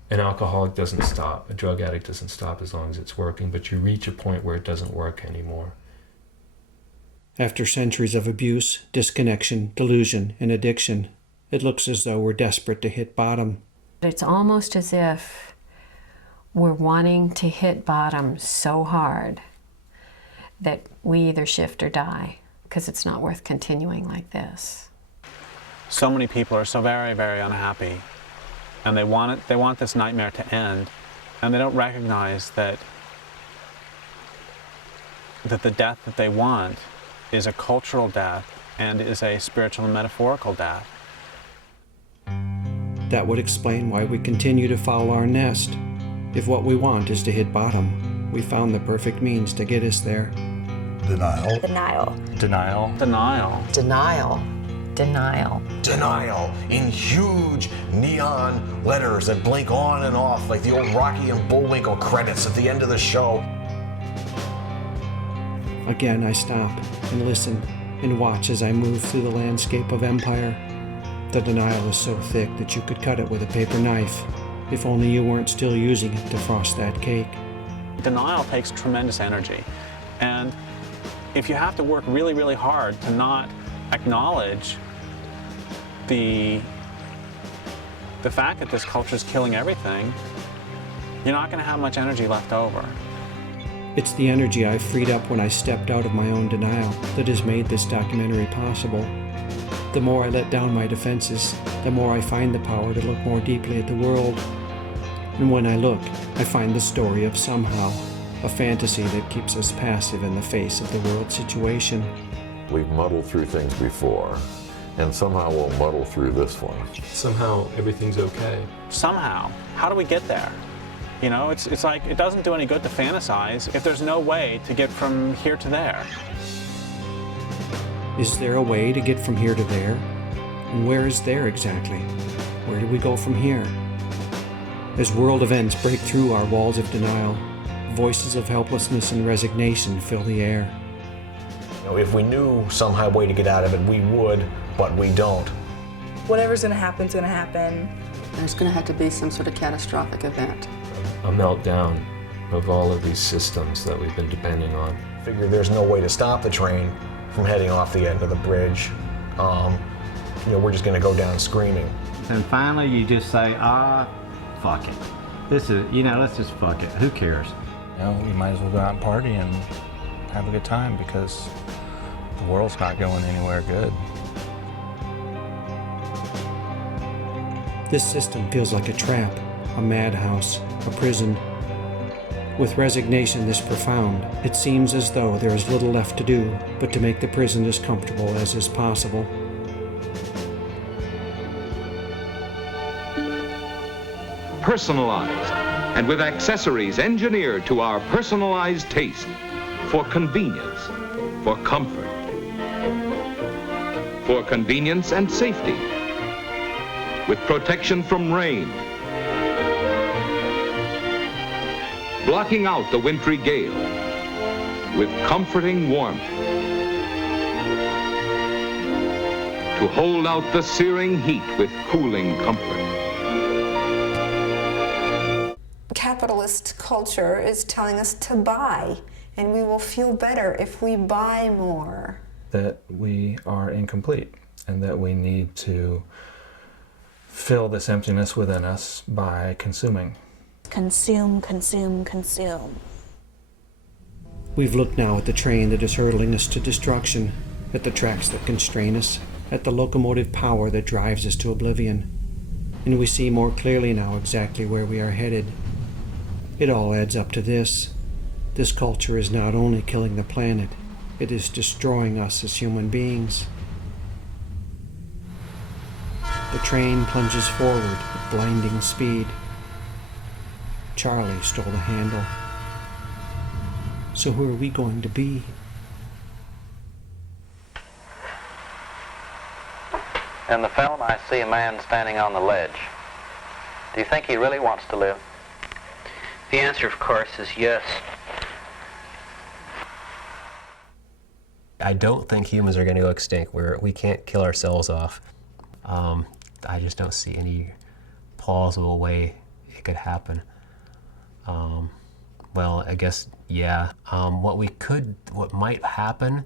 An alcoholic doesn't stop. A drug addict doesn't stop as long as it's working, but you reach a point where it doesn't work anymore. After centuries of abuse, disconnection, delusion, and addiction, it looks as though we're desperate to hit bottom. It's almost as if we're wanting to hit bottom so hard that we either shift or die, because it's not worth continuing like this. So many people are so very, very unhappy, and they want this nightmare to end, and they don't recognize that the death that they want is a cultural death and is a spiritual and metaphorical death. That would explain why we continue to foul our nest. If what we want is to hit bottom, we found the perfect means to get us there. Denial. Denial. Denial. Denial. Denial. Denial. Denial in huge neon letters that blink on and off like the old Rocky and Bullwinkle credits at the end of the show. Again, I stop and listen and watch as I move through the landscape of empire. The denial is so thick that you could cut it with a paper knife, if only you weren't still using it to frost that cake. Denial takes tremendous energy, and if you have to work really, really hard to not acknowledge the fact that this culture is killing everything, you're not going to have much energy left over. It's the energy I've freed up when I stepped out of my own denial that has made this documentary possible. The more I let down my defenses, the more I find the power to look more deeply at the world. And when I look, I find the story of somehow, a fantasy that keeps us passive in the face of the world situation. We've muddled through things before, and somehow we'll muddle through this one. Somehow everything's okay. Somehow. How do we get there? You know, it's like it doesn't do any good to fantasize if there's no way to get from here to there. Is there a way to get from here to there? And where is there exactly? Where do we go from here? As world events break through our walls of denial, voices of helplessness and resignation fill the air. You know, if we knew somehow way to get out of it, we would, but we don't. Whatever's going to happen is going to happen. There's going to have to be some sort of catastrophic event. A meltdown of all of these systems that we've been depending on. Figure there's no way to stop the train from heading off the end of the bridge. You know, we're just going to go down screaming. And finally you just say, fuck it. This is, let's just fuck it. Who cares? You know, we might as well go out and party and have a good time because the world's not going anywhere good. This system feels like a trap, a madhouse, a prison. With resignation this profound, it seems as though there is little left to do but to make the prison as comfortable as is possible. Personalized, and with accessories engineered to our personalized taste, for convenience, for comfort, for convenience and safety, with protection from rain, blocking out the wintry gale, with comforting warmth, to hold out the searing heat with cooling comfort. Capitalist culture is telling us to buy, and we will feel better if we buy more. That we are incomplete, and that we need to fill this emptiness within us by consuming. Consume, consume, consume. We've looked now at the train that is hurtling us to destruction, at the tracks that constrain us, at the locomotive power that drives us to oblivion. And we see more clearly now exactly where we are headed. It all adds up to this. This culture is not only killing the planet, it is destroying us as human beings. The train plunges forward at blinding speed. Charlie stole the handle. So who are we going to be? In the film, I see a man standing on the ledge. Do you think he really wants to live? The answer, of course, is yes. I don't think humans are going to go extinct. We can't kill ourselves off. I just don't see any plausible way it could happen. Well, I guess, yeah. What might happen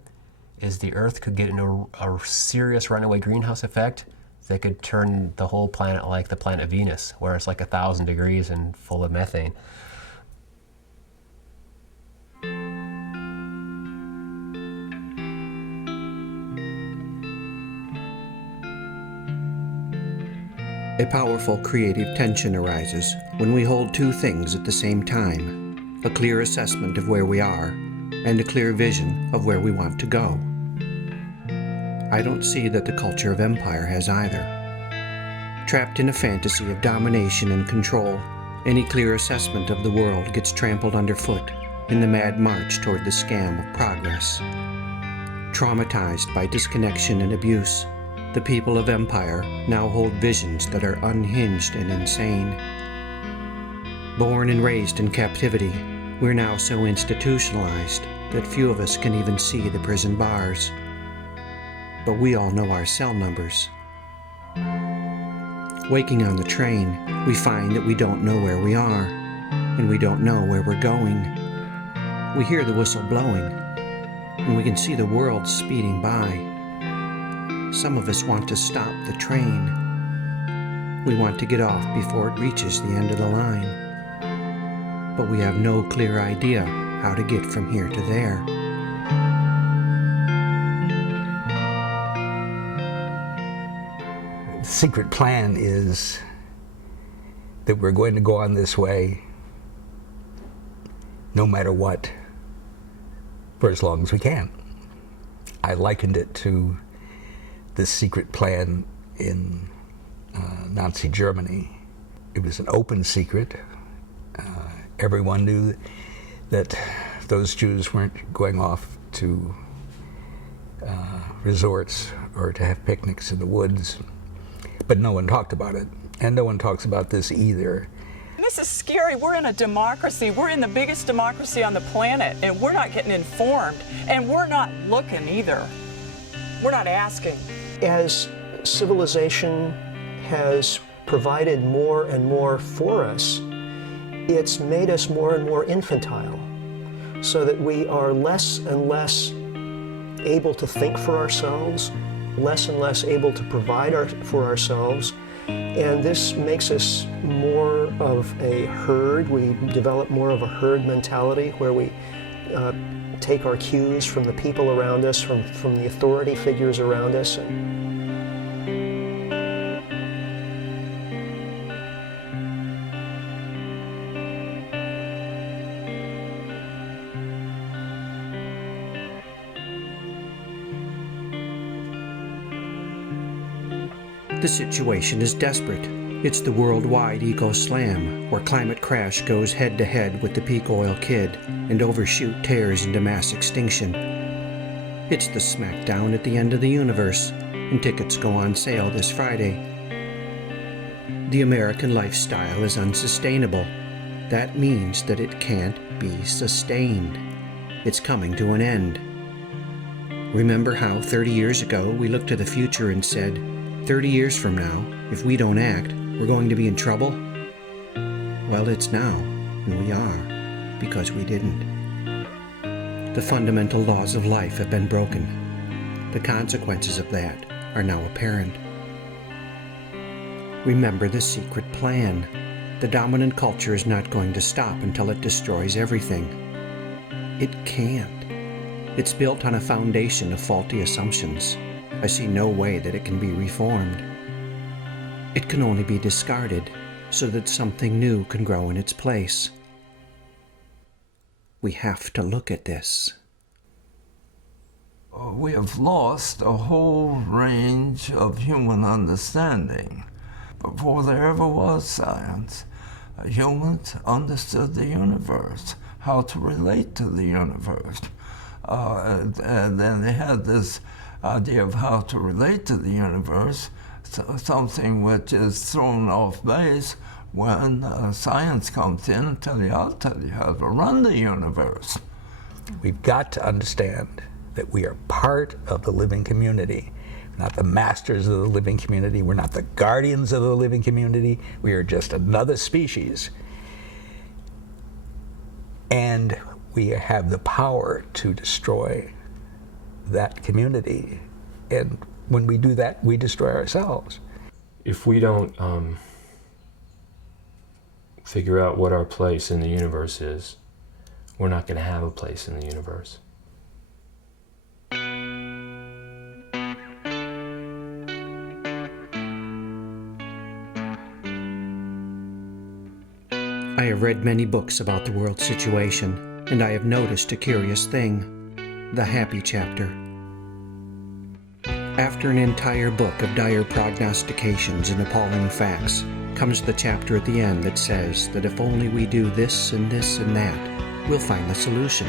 is the Earth could get into a serious runaway greenhouse effect that could turn the whole planet like the planet Venus, where it's like 1,000 degrees and full of methane. A powerful creative tension arises when we hold two things at the same time, a clear assessment of where we are and a clear vision of where we want to go. I don't see that the culture of empire has either. Trapped in a fantasy of domination and control, any clear assessment of the world gets trampled underfoot in the mad march toward the scam of progress. Traumatized by disconnection and abuse, the people of empire now hold visions that are unhinged and insane. Born and raised in captivity, we're now so institutionalized that few of us can even see the prison bars. But we all know our cell numbers. Waking on the train, we find that we don't know where we are, and we don't know where we're going. We hear the whistle blowing, and we can see the world speeding by. Some of us want to stop the train. We want to get off before it reaches the end of the line. But we have no clear idea how to get from here to there. The secret plan is that we're going to go on this way no matter what for as long as we can. I likened it to the secret plan in Nazi Germany. It was an open secret. Everyone knew that those Jews weren't going off to resorts or to have picnics in the woods, but no one talked about it, and no one talks about this either. This is scary. We're in a democracy. We're in the biggest democracy on the planet, and we're not getting informed, and we're not looking either. We're not asking. As civilization has provided more and more for us, it's made us more and more infantile, so that we are less and less able to think for ourselves, less and less able to provide for ourselves, and this makes us more of a herd. We develop more of a herd mentality where we take our cues from the people around us, from the authority figures around us. The situation is desperate. It's the worldwide eco-slam, where climate crash goes head-to-head with the peak oil kid, and overshoot tears into mass extinction. It's the smackdown at the end of the universe, and tickets go on sale this Friday. The American lifestyle is unsustainable. That means that it can't be sustained. It's coming to an end. Remember how 30 years ago we looked to the future and said, 30 years from now, if we don't act, we're going to be in trouble? Well, it's now, and we are, because we didn't. The fundamental laws of life have been broken. The consequences of that are now apparent. Remember the secret plan. The dominant culture is not going to stop until it destroys everything. It can't. It's built on a foundation of faulty assumptions. I see no way that it can be reformed. It can only be discarded so that something new can grow in its place. We have to look at this. We have lost a whole range of human understanding. Before there ever was science, humans understood the universe, how to relate to the universe. And then they had this idea of how to relate to the universe, something which is thrown off base when science comes in and I'll tell you how to run the universe. We've got to understand that we are part of the living community. We're not the masters of the living community. We're not the guardians of the living community. We are just another species. And we have the power to destroy that community, and when we do that, we destroy ourselves. If we don't figure out what our place in the universe is, we're not going to have a place in the universe. I have read many books about the world situation, and I have noticed a curious thing: the happy chapter. After an entire book of dire prognostications and appalling facts, comes the chapter at the end that says that if only we do this and this and that, we'll find the solution.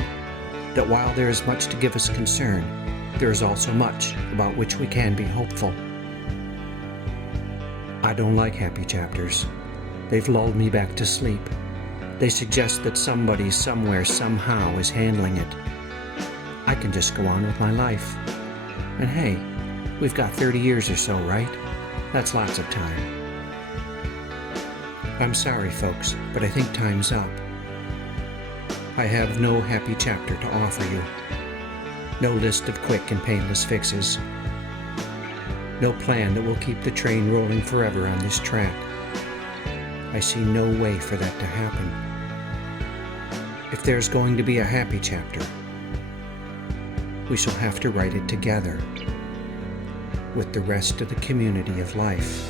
That while there is much to give us concern, there is also much about which we can be hopeful. I don't like happy chapters. They've lulled me back to sleep. They suggest that somebody, somewhere, somehow is handling it. I can just go on with my life. And hey, we've got 30 years or so, right? That's lots of time. I'm sorry, folks, but I think time's up. I have no happy chapter to offer you. No list of quick and painless fixes. No plan that will keep the train rolling forever on this track. I see no way for that to happen. If there's going to be a happy chapter, we shall have to write it together with the rest of the community of life.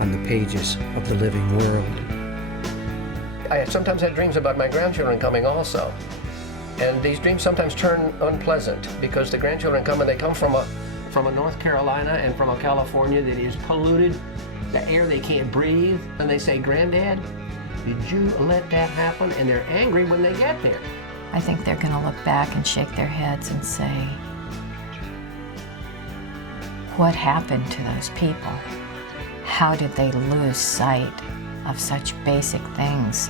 on the pages of the living world. I sometimes had dreams about my grandchildren coming also. And these dreams sometimes turn unpleasant because the grandchildren come and they come from a North Carolina and from a California that is polluted, the air they can't breathe. And they say, "Granddad, did you let that happen?" And they're angry when they get there. I think they're gonna look back and shake their heads and say, what happened to those people? How did they lose sight of such basic things?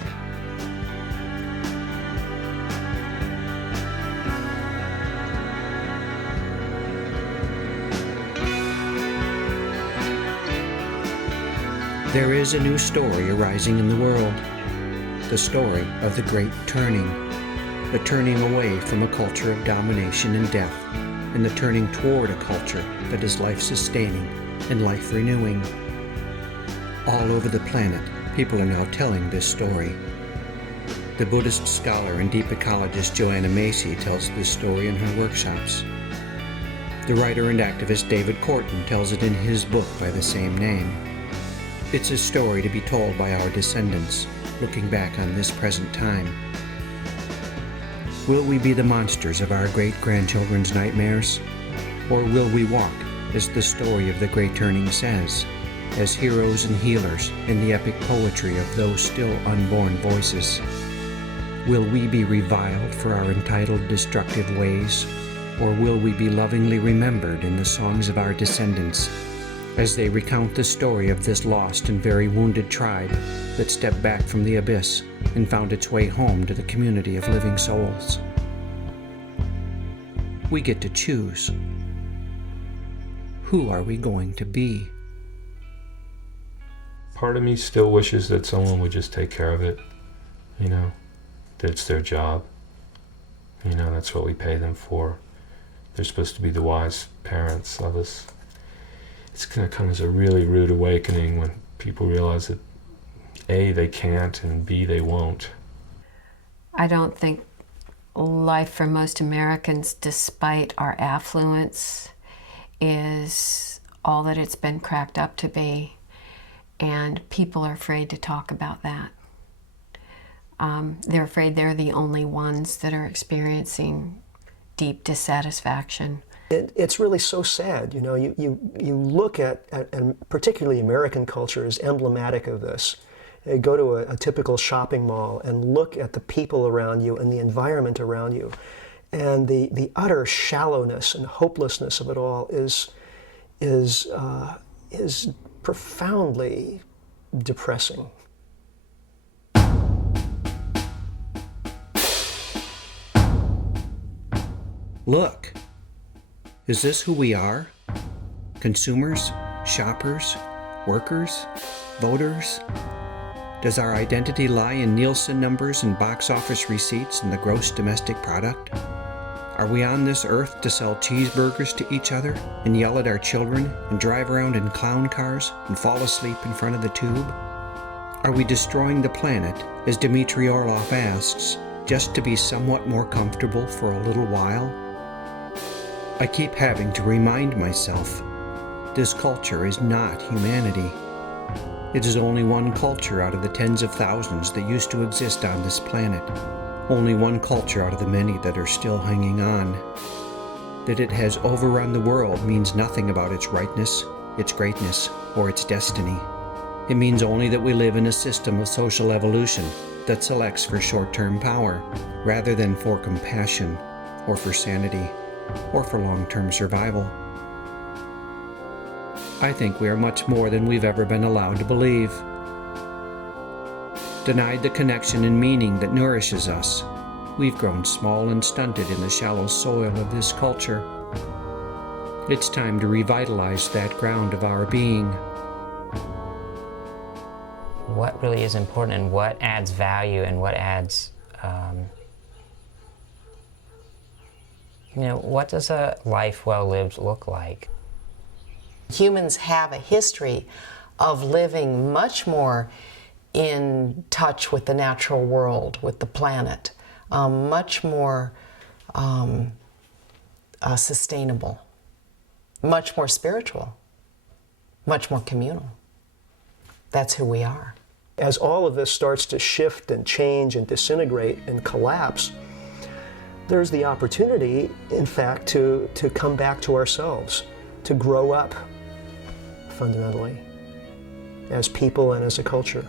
There is a new story arising in the world, the story of the Great Turning, the turning away from a culture of domination and death, and the turning toward a culture that is life-sustaining and life-renewing. All over the planet, people are now telling this story. The Buddhist scholar and deep ecologist Joanna Macy tells this story in her workshops. The writer and activist David Corton tells it in his book by the same name. It's a story to be told by our descendants, looking back on this present time. Will we be the monsters of our great-grandchildren's nightmares? Or will we walk, as the story of the Great Turning says, as heroes and healers in the epic poetry of those still unborn voices? Will we be reviled for our entitled destructive ways? Or will we be lovingly remembered in the songs of our descendants, as they recount the story of this lost and very wounded tribe that stepped back from the abyss and found its way home to the community of living souls? We get to choose. Who are we going to be? Part of me still wishes that someone would just take care of it, you know, that it's their job. You know, that's what we pay them for. They're supposed to be the wise parents of us. It's going to come as a really rude awakening when people realize that A, they can't, and B, they won't. I don't think life for most Americans, despite our affluence, is all that it's been cracked up to be. And people are afraid to talk about that. They're afraid they're the only ones that are experiencing deep dissatisfaction. It's really so sad. You know, you look at, and particularly American culture is emblematic of this. You go to a typical shopping mall and look at the people around you and the environment around you, and the utter shallowness and hopelessness of it all is profoundly depressing. Look, is this who we are? Consumers, shoppers, workers, voters? Does our identity lie in Nielsen numbers and box office receipts and the gross domestic product? Are we on this earth to sell cheeseburgers to each other and yell at our children and drive around in clown cars and fall asleep in front of the tube? Are we destroying the planet, as Dmitry Orlov asks, just to be somewhat more comfortable for a little while? I keep having to remind myself, this culture is not humanity. It is only one culture out of the tens of thousands that used to exist on this planet. Only one culture out of the many that are still hanging on. That it has overrun the world means nothing about its rightness, its greatness, or its destiny. It means only that we live in a system of social evolution that selects for short-term power, rather than for compassion, or for sanity, or for long-term survival. I think we are much more than we've ever been allowed to believe. Denied the connection and meaning that nourishes us, we've grown small and stunted in the shallow soil of this culture. It's time to revitalize that ground of our being. What really is important and what adds value and what adds, what does a life well lived look like? Humans have a history of living much more in touch with the natural world, with the planet, much more sustainable, much more spiritual, much more communal. That's who we are. As all of this starts to shift and change and disintegrate and collapse, there's the opportunity, in fact, to come back to ourselves, to grow up fundamentally as people and as a culture.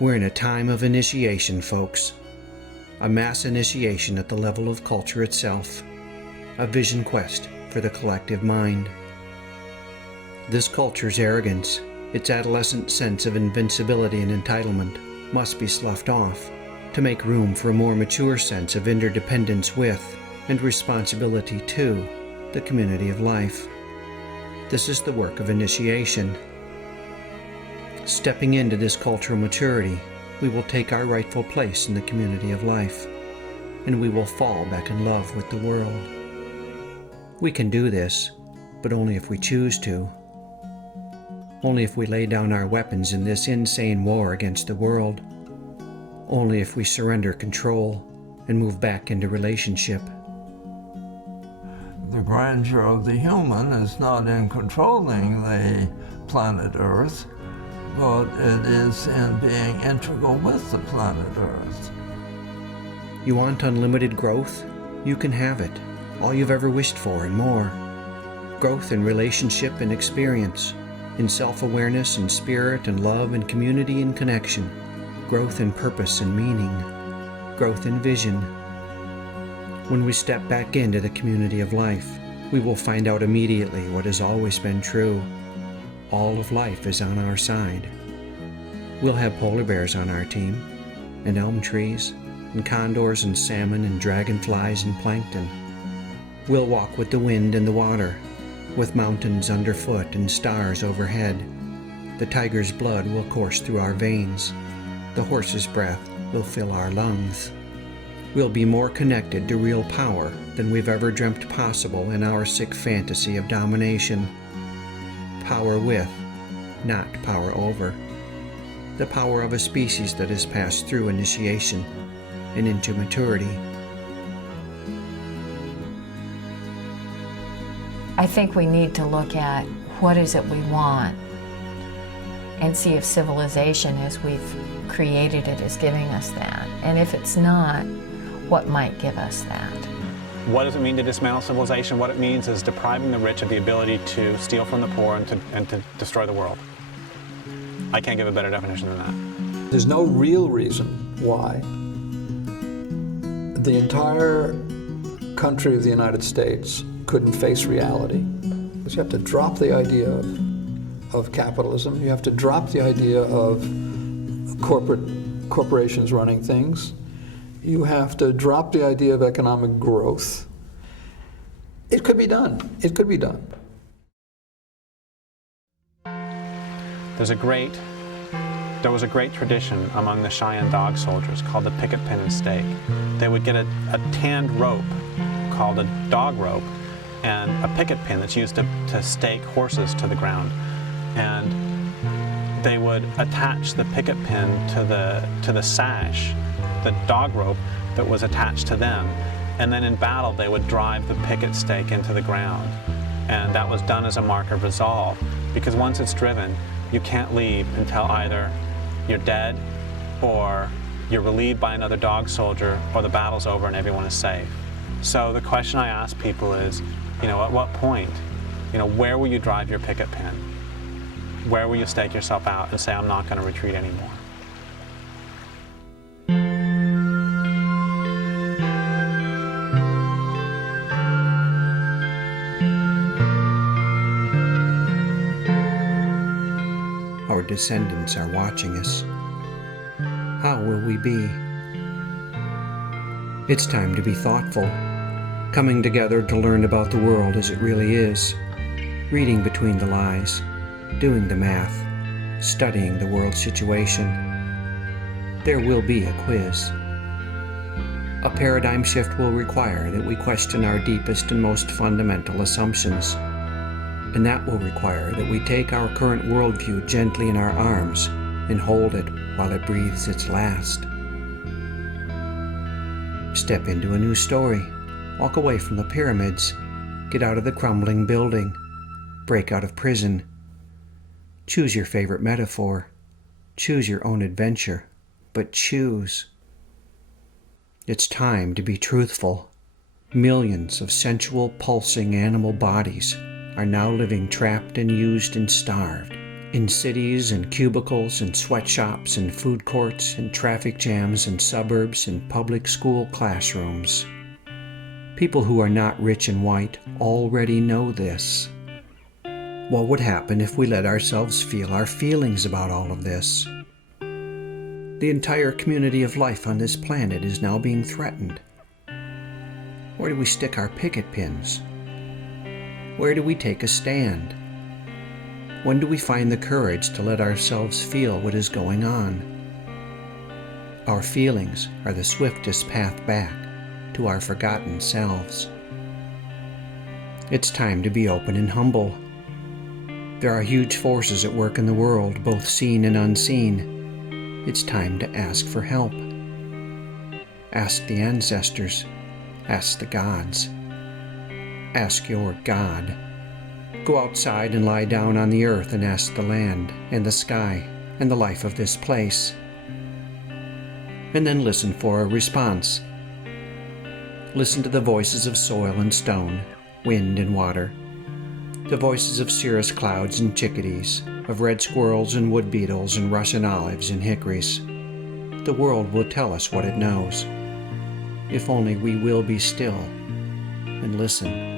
We're in a time of initiation, folks. A mass initiation at the level of culture itself. A vision quest for the collective mind. This culture's arrogance, its adolescent sense of invincibility and entitlement, must be sloughed off to make room for a more mature sense of interdependence with, and responsibility to, the community of life. This is the work of initiation. Stepping into this cultural maturity, we will take our rightful place in the community of life, and we will fall back in love with the world. We can do this, but only if we choose to. Only if we lay down our weapons in this insane war against the world. Only if we surrender control and move back into relationship. The grandeur of the human is not in controlling the planet Earth, but it is in being integral with the planet Earth. You want unlimited growth? You can have it. All you've ever wished for and more. Growth in relationship and experience, in self-awareness and spirit and love and community and connection. Growth in purpose and meaning. Growth in vision. When we step back into the community of life, we will find out immediately what has always been true. All of life is on our side. We'll have polar bears on our team, and elm trees, and condors and salmon and dragonflies and plankton. We'll walk with the wind and the water, with mountains underfoot and stars overhead. The tiger's blood will course through our veins. The horse's breath will fill our lungs. We'll be more connected to real power than we've ever dreamt possible in our sick fantasy of domination. Power with, not power over. The power of a species that has passed through initiation and into maturity. I think we need to look at what is it we want and see if civilization as we've created it is giving us that. And if it's not, what might give us that? What does it mean to dismantle civilization? What it means is depriving the rich of the ability to steal from the poor and to destroy the world. I can't give a better definition than that. There's no real reason why the entire country of the United States couldn't face reality. You have to drop the idea of capitalism. You have to drop the idea of corporations running things. You have to drop the idea of economic growth. It could be done. It could be done. There was a great tradition among the Cheyenne dog soldiers called the picket pin and stake. They would get a tanned rope called a dog rope and a picket pin that's used to stake horses to the ground. And they would attach the picket pin to the sash, the dog rope that was attached to them. And then in battle, they would drive the picket stake into the ground. And that was done as a mark of resolve, because once it's driven, you can't leave until either you're dead, or you're relieved by another dog soldier, or the battle's over and everyone is safe. So the question I ask people is, at what point, where will you drive your picket pin? Where will you stake yourself out and say, I'm not going to retreat anymore? Our descendants are watching us. How will we be? It's time to be thoughtful, coming together to learn about the world as it really is, reading between the lies, doing the math, studying the world situation. There will be a quiz. A paradigm shift will require that we question our deepest and most fundamental assumptions. And that will require that we take our current worldview gently in our arms and hold it while it breathes its last. Step into a new story, walk away from the pyramids, get out of the crumbling building, break out of prison, Choose your favorite metaphor. Choose your own adventure, but choose. It's time to be truthful. Millions of sensual, pulsing animal bodies are now living trapped and used and starved in cities and cubicles and sweatshops and food courts and traffic jams and suburbs and public school classrooms. People who are not rich and white already know this. What would happen if we let ourselves feel our feelings about all of this? The entire community of life on this planet is now being threatened. Where do we stick our picket pins? Where do we take a stand? When do we find the courage to let ourselves feel what is going on? Our feelings are the swiftest path back to our forgotten selves. It's time to be open and humble. There are huge forces at work in the world, both seen and unseen. It's time to ask for help. Ask the ancestors. Ask the gods. Ask your God. Go outside and lie down on the earth and ask the land and the sky and the life of this place. And then listen for a response. Listen to the voices of soil and stone, wind and water, the voices of cirrus clouds and chickadees, of red squirrels and wood beetles and Russian olives and hickories. The world will tell us what it knows, if only we will be still and listen.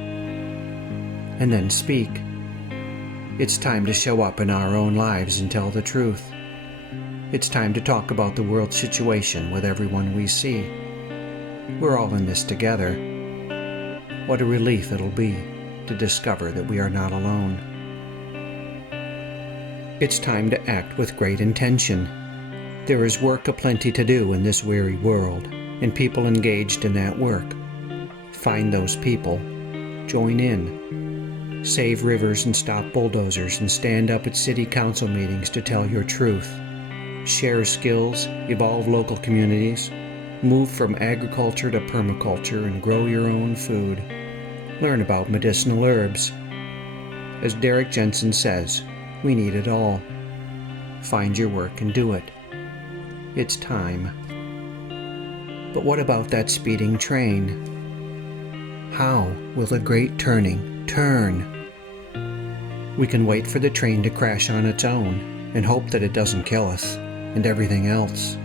And then speak. It's time to show up in our own lives and tell the truth. It's time to talk about the world situation with everyone we see. We're all in this together. What a relief it'll be to discover that we are not alone. It's time to act with great intention. There is work aplenty to do in this weary world, and people engaged in that work. Find those people. Join in. Save rivers and stop bulldozers and stand up at city council meetings to tell your truth. Share skills, evolve local communities, move from agriculture to permaculture and grow your own food. Learn about medicinal herbs. As Derrick Jensen says, we need it all. Find your work and do it. It's time. But what about that speeding train? How will the great turning turn? We can wait for the train to crash on its own and hope that it doesn't kill us and everything else.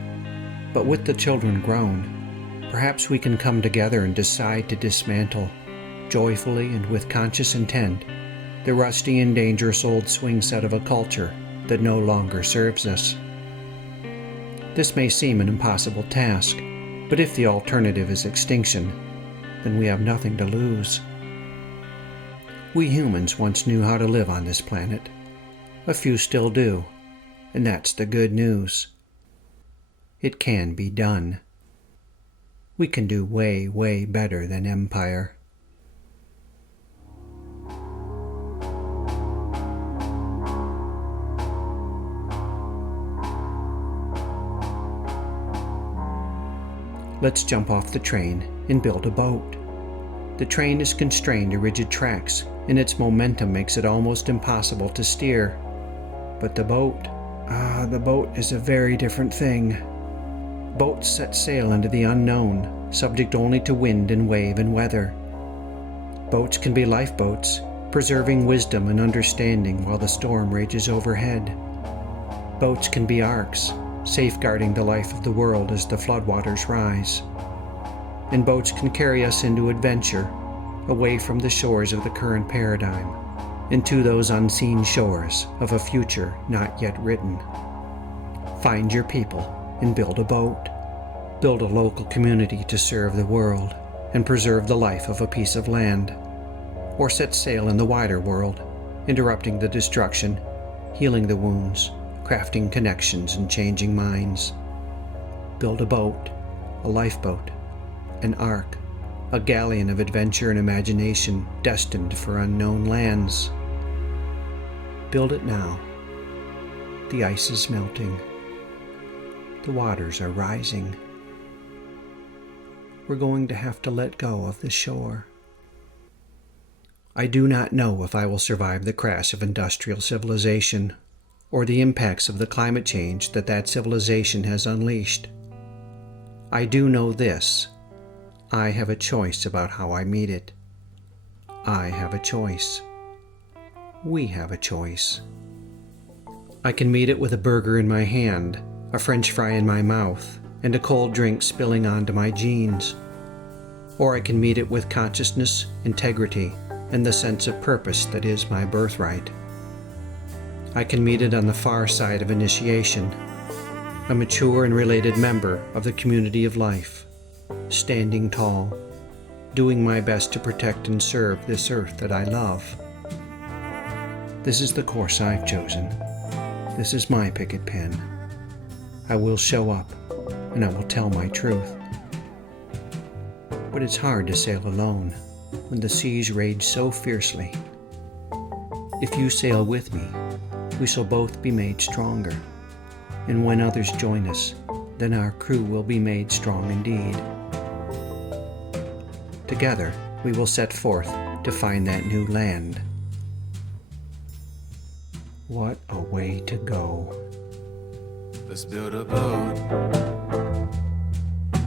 But with the children grown, perhaps we can come together and decide to dismantle, joyfully and with conscious intent, the rusty and dangerous old swing set of a culture that no longer serves us. This may seem an impossible task, but if the alternative is extinction, then we have nothing to lose. We humans once knew how to live on this planet. A few still do, and that's the good news. It can be done. We can do way, way better than empire. Let's jump off the train and build a boat. The train is constrained to rigid tracks, and its momentum makes it almost impossible to steer. But the boat is a very different thing. Boats set sail into the unknown, subject only to wind and wave and weather. Boats can be lifeboats, preserving wisdom and understanding while the storm rages overhead. Boats can be arks, safeguarding the life of the world as the floodwaters rise. And boats can carry us into adventure, away from the shores of the current paradigm, into those unseen shores of a future not yet written. Find your people and build a boat. Build a local community to serve the world and preserve the life of a piece of land. Or set sail in the wider world, interrupting the destruction, healing the wounds, crafting connections and changing minds. Build a boat, a lifeboat, an ark, a galleon of adventure and imagination destined for unknown lands. Build it now. The ice is melting. The waters are rising. We're going to have to let go of the shore. I do not know if I will survive the crash of industrial civilization or the impacts of the climate change that civilization has unleashed. I do know this. I have a choice about how I meet it. I have a choice. We have a choice. I can meet it with a burger in my hand, a French fry in my mouth, and a cold drink spilling onto my jeans. Or I can meet it with consciousness, integrity, and the sense of purpose that is my birthright. I can meet it on the far side of initiation, a mature and related member of the community of life, standing tall, doing my best to protect and serve this earth that I love. This is the course I've chosen. This is my picket pen. I will show up, and I will tell my truth. But it's hard to sail alone when the seas rage so fiercely. If you sail with me, we shall both be made stronger, and when others join us, then our crew will be made strong indeed. Together, we will set forth to find that new land. What a way to go. Let's build a boat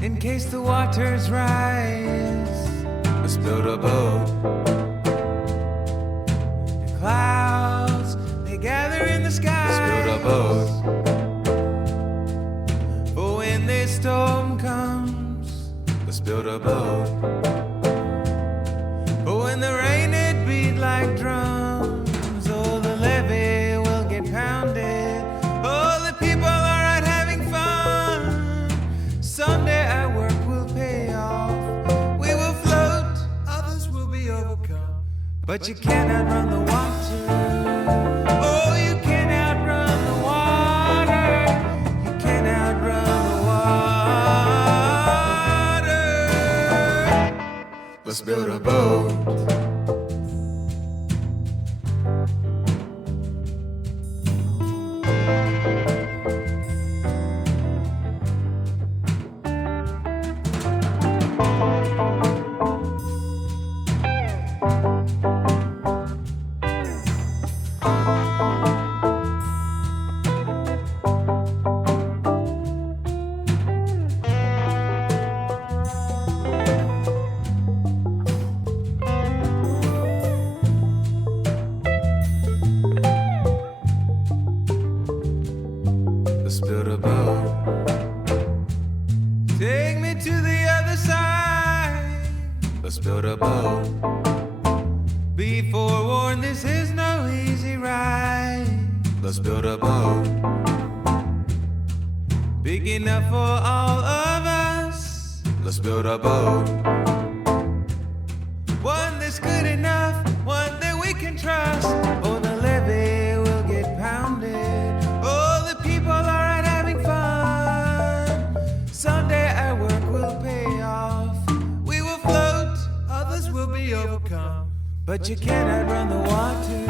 in case the waters rise. Let's build a boat. The clouds, they gather in the sky. Let's build a boat. For when this storm comes, let's build a boat. For when the rain it beat like drums, oh, the levee will get pounded. Oh, the people are out having fun. Someday our work will pay off. We will float, others will be overcome. But you cannot run the water. Oh, you cannot run the water. You cannot run the water. Let's build a boat. Let's build a boat. Take me to the other side. Let's build a boat. Be forewarned, this is no easy ride. Let's build a boat. Big enough for all of us. Let's build a boat. One that's good enough, one that we can trust. Oh, the levee will get pounded. Oh, the people are out having fun. Someday our work will pay off. We will float, others will be overcome. But you cannot run the water.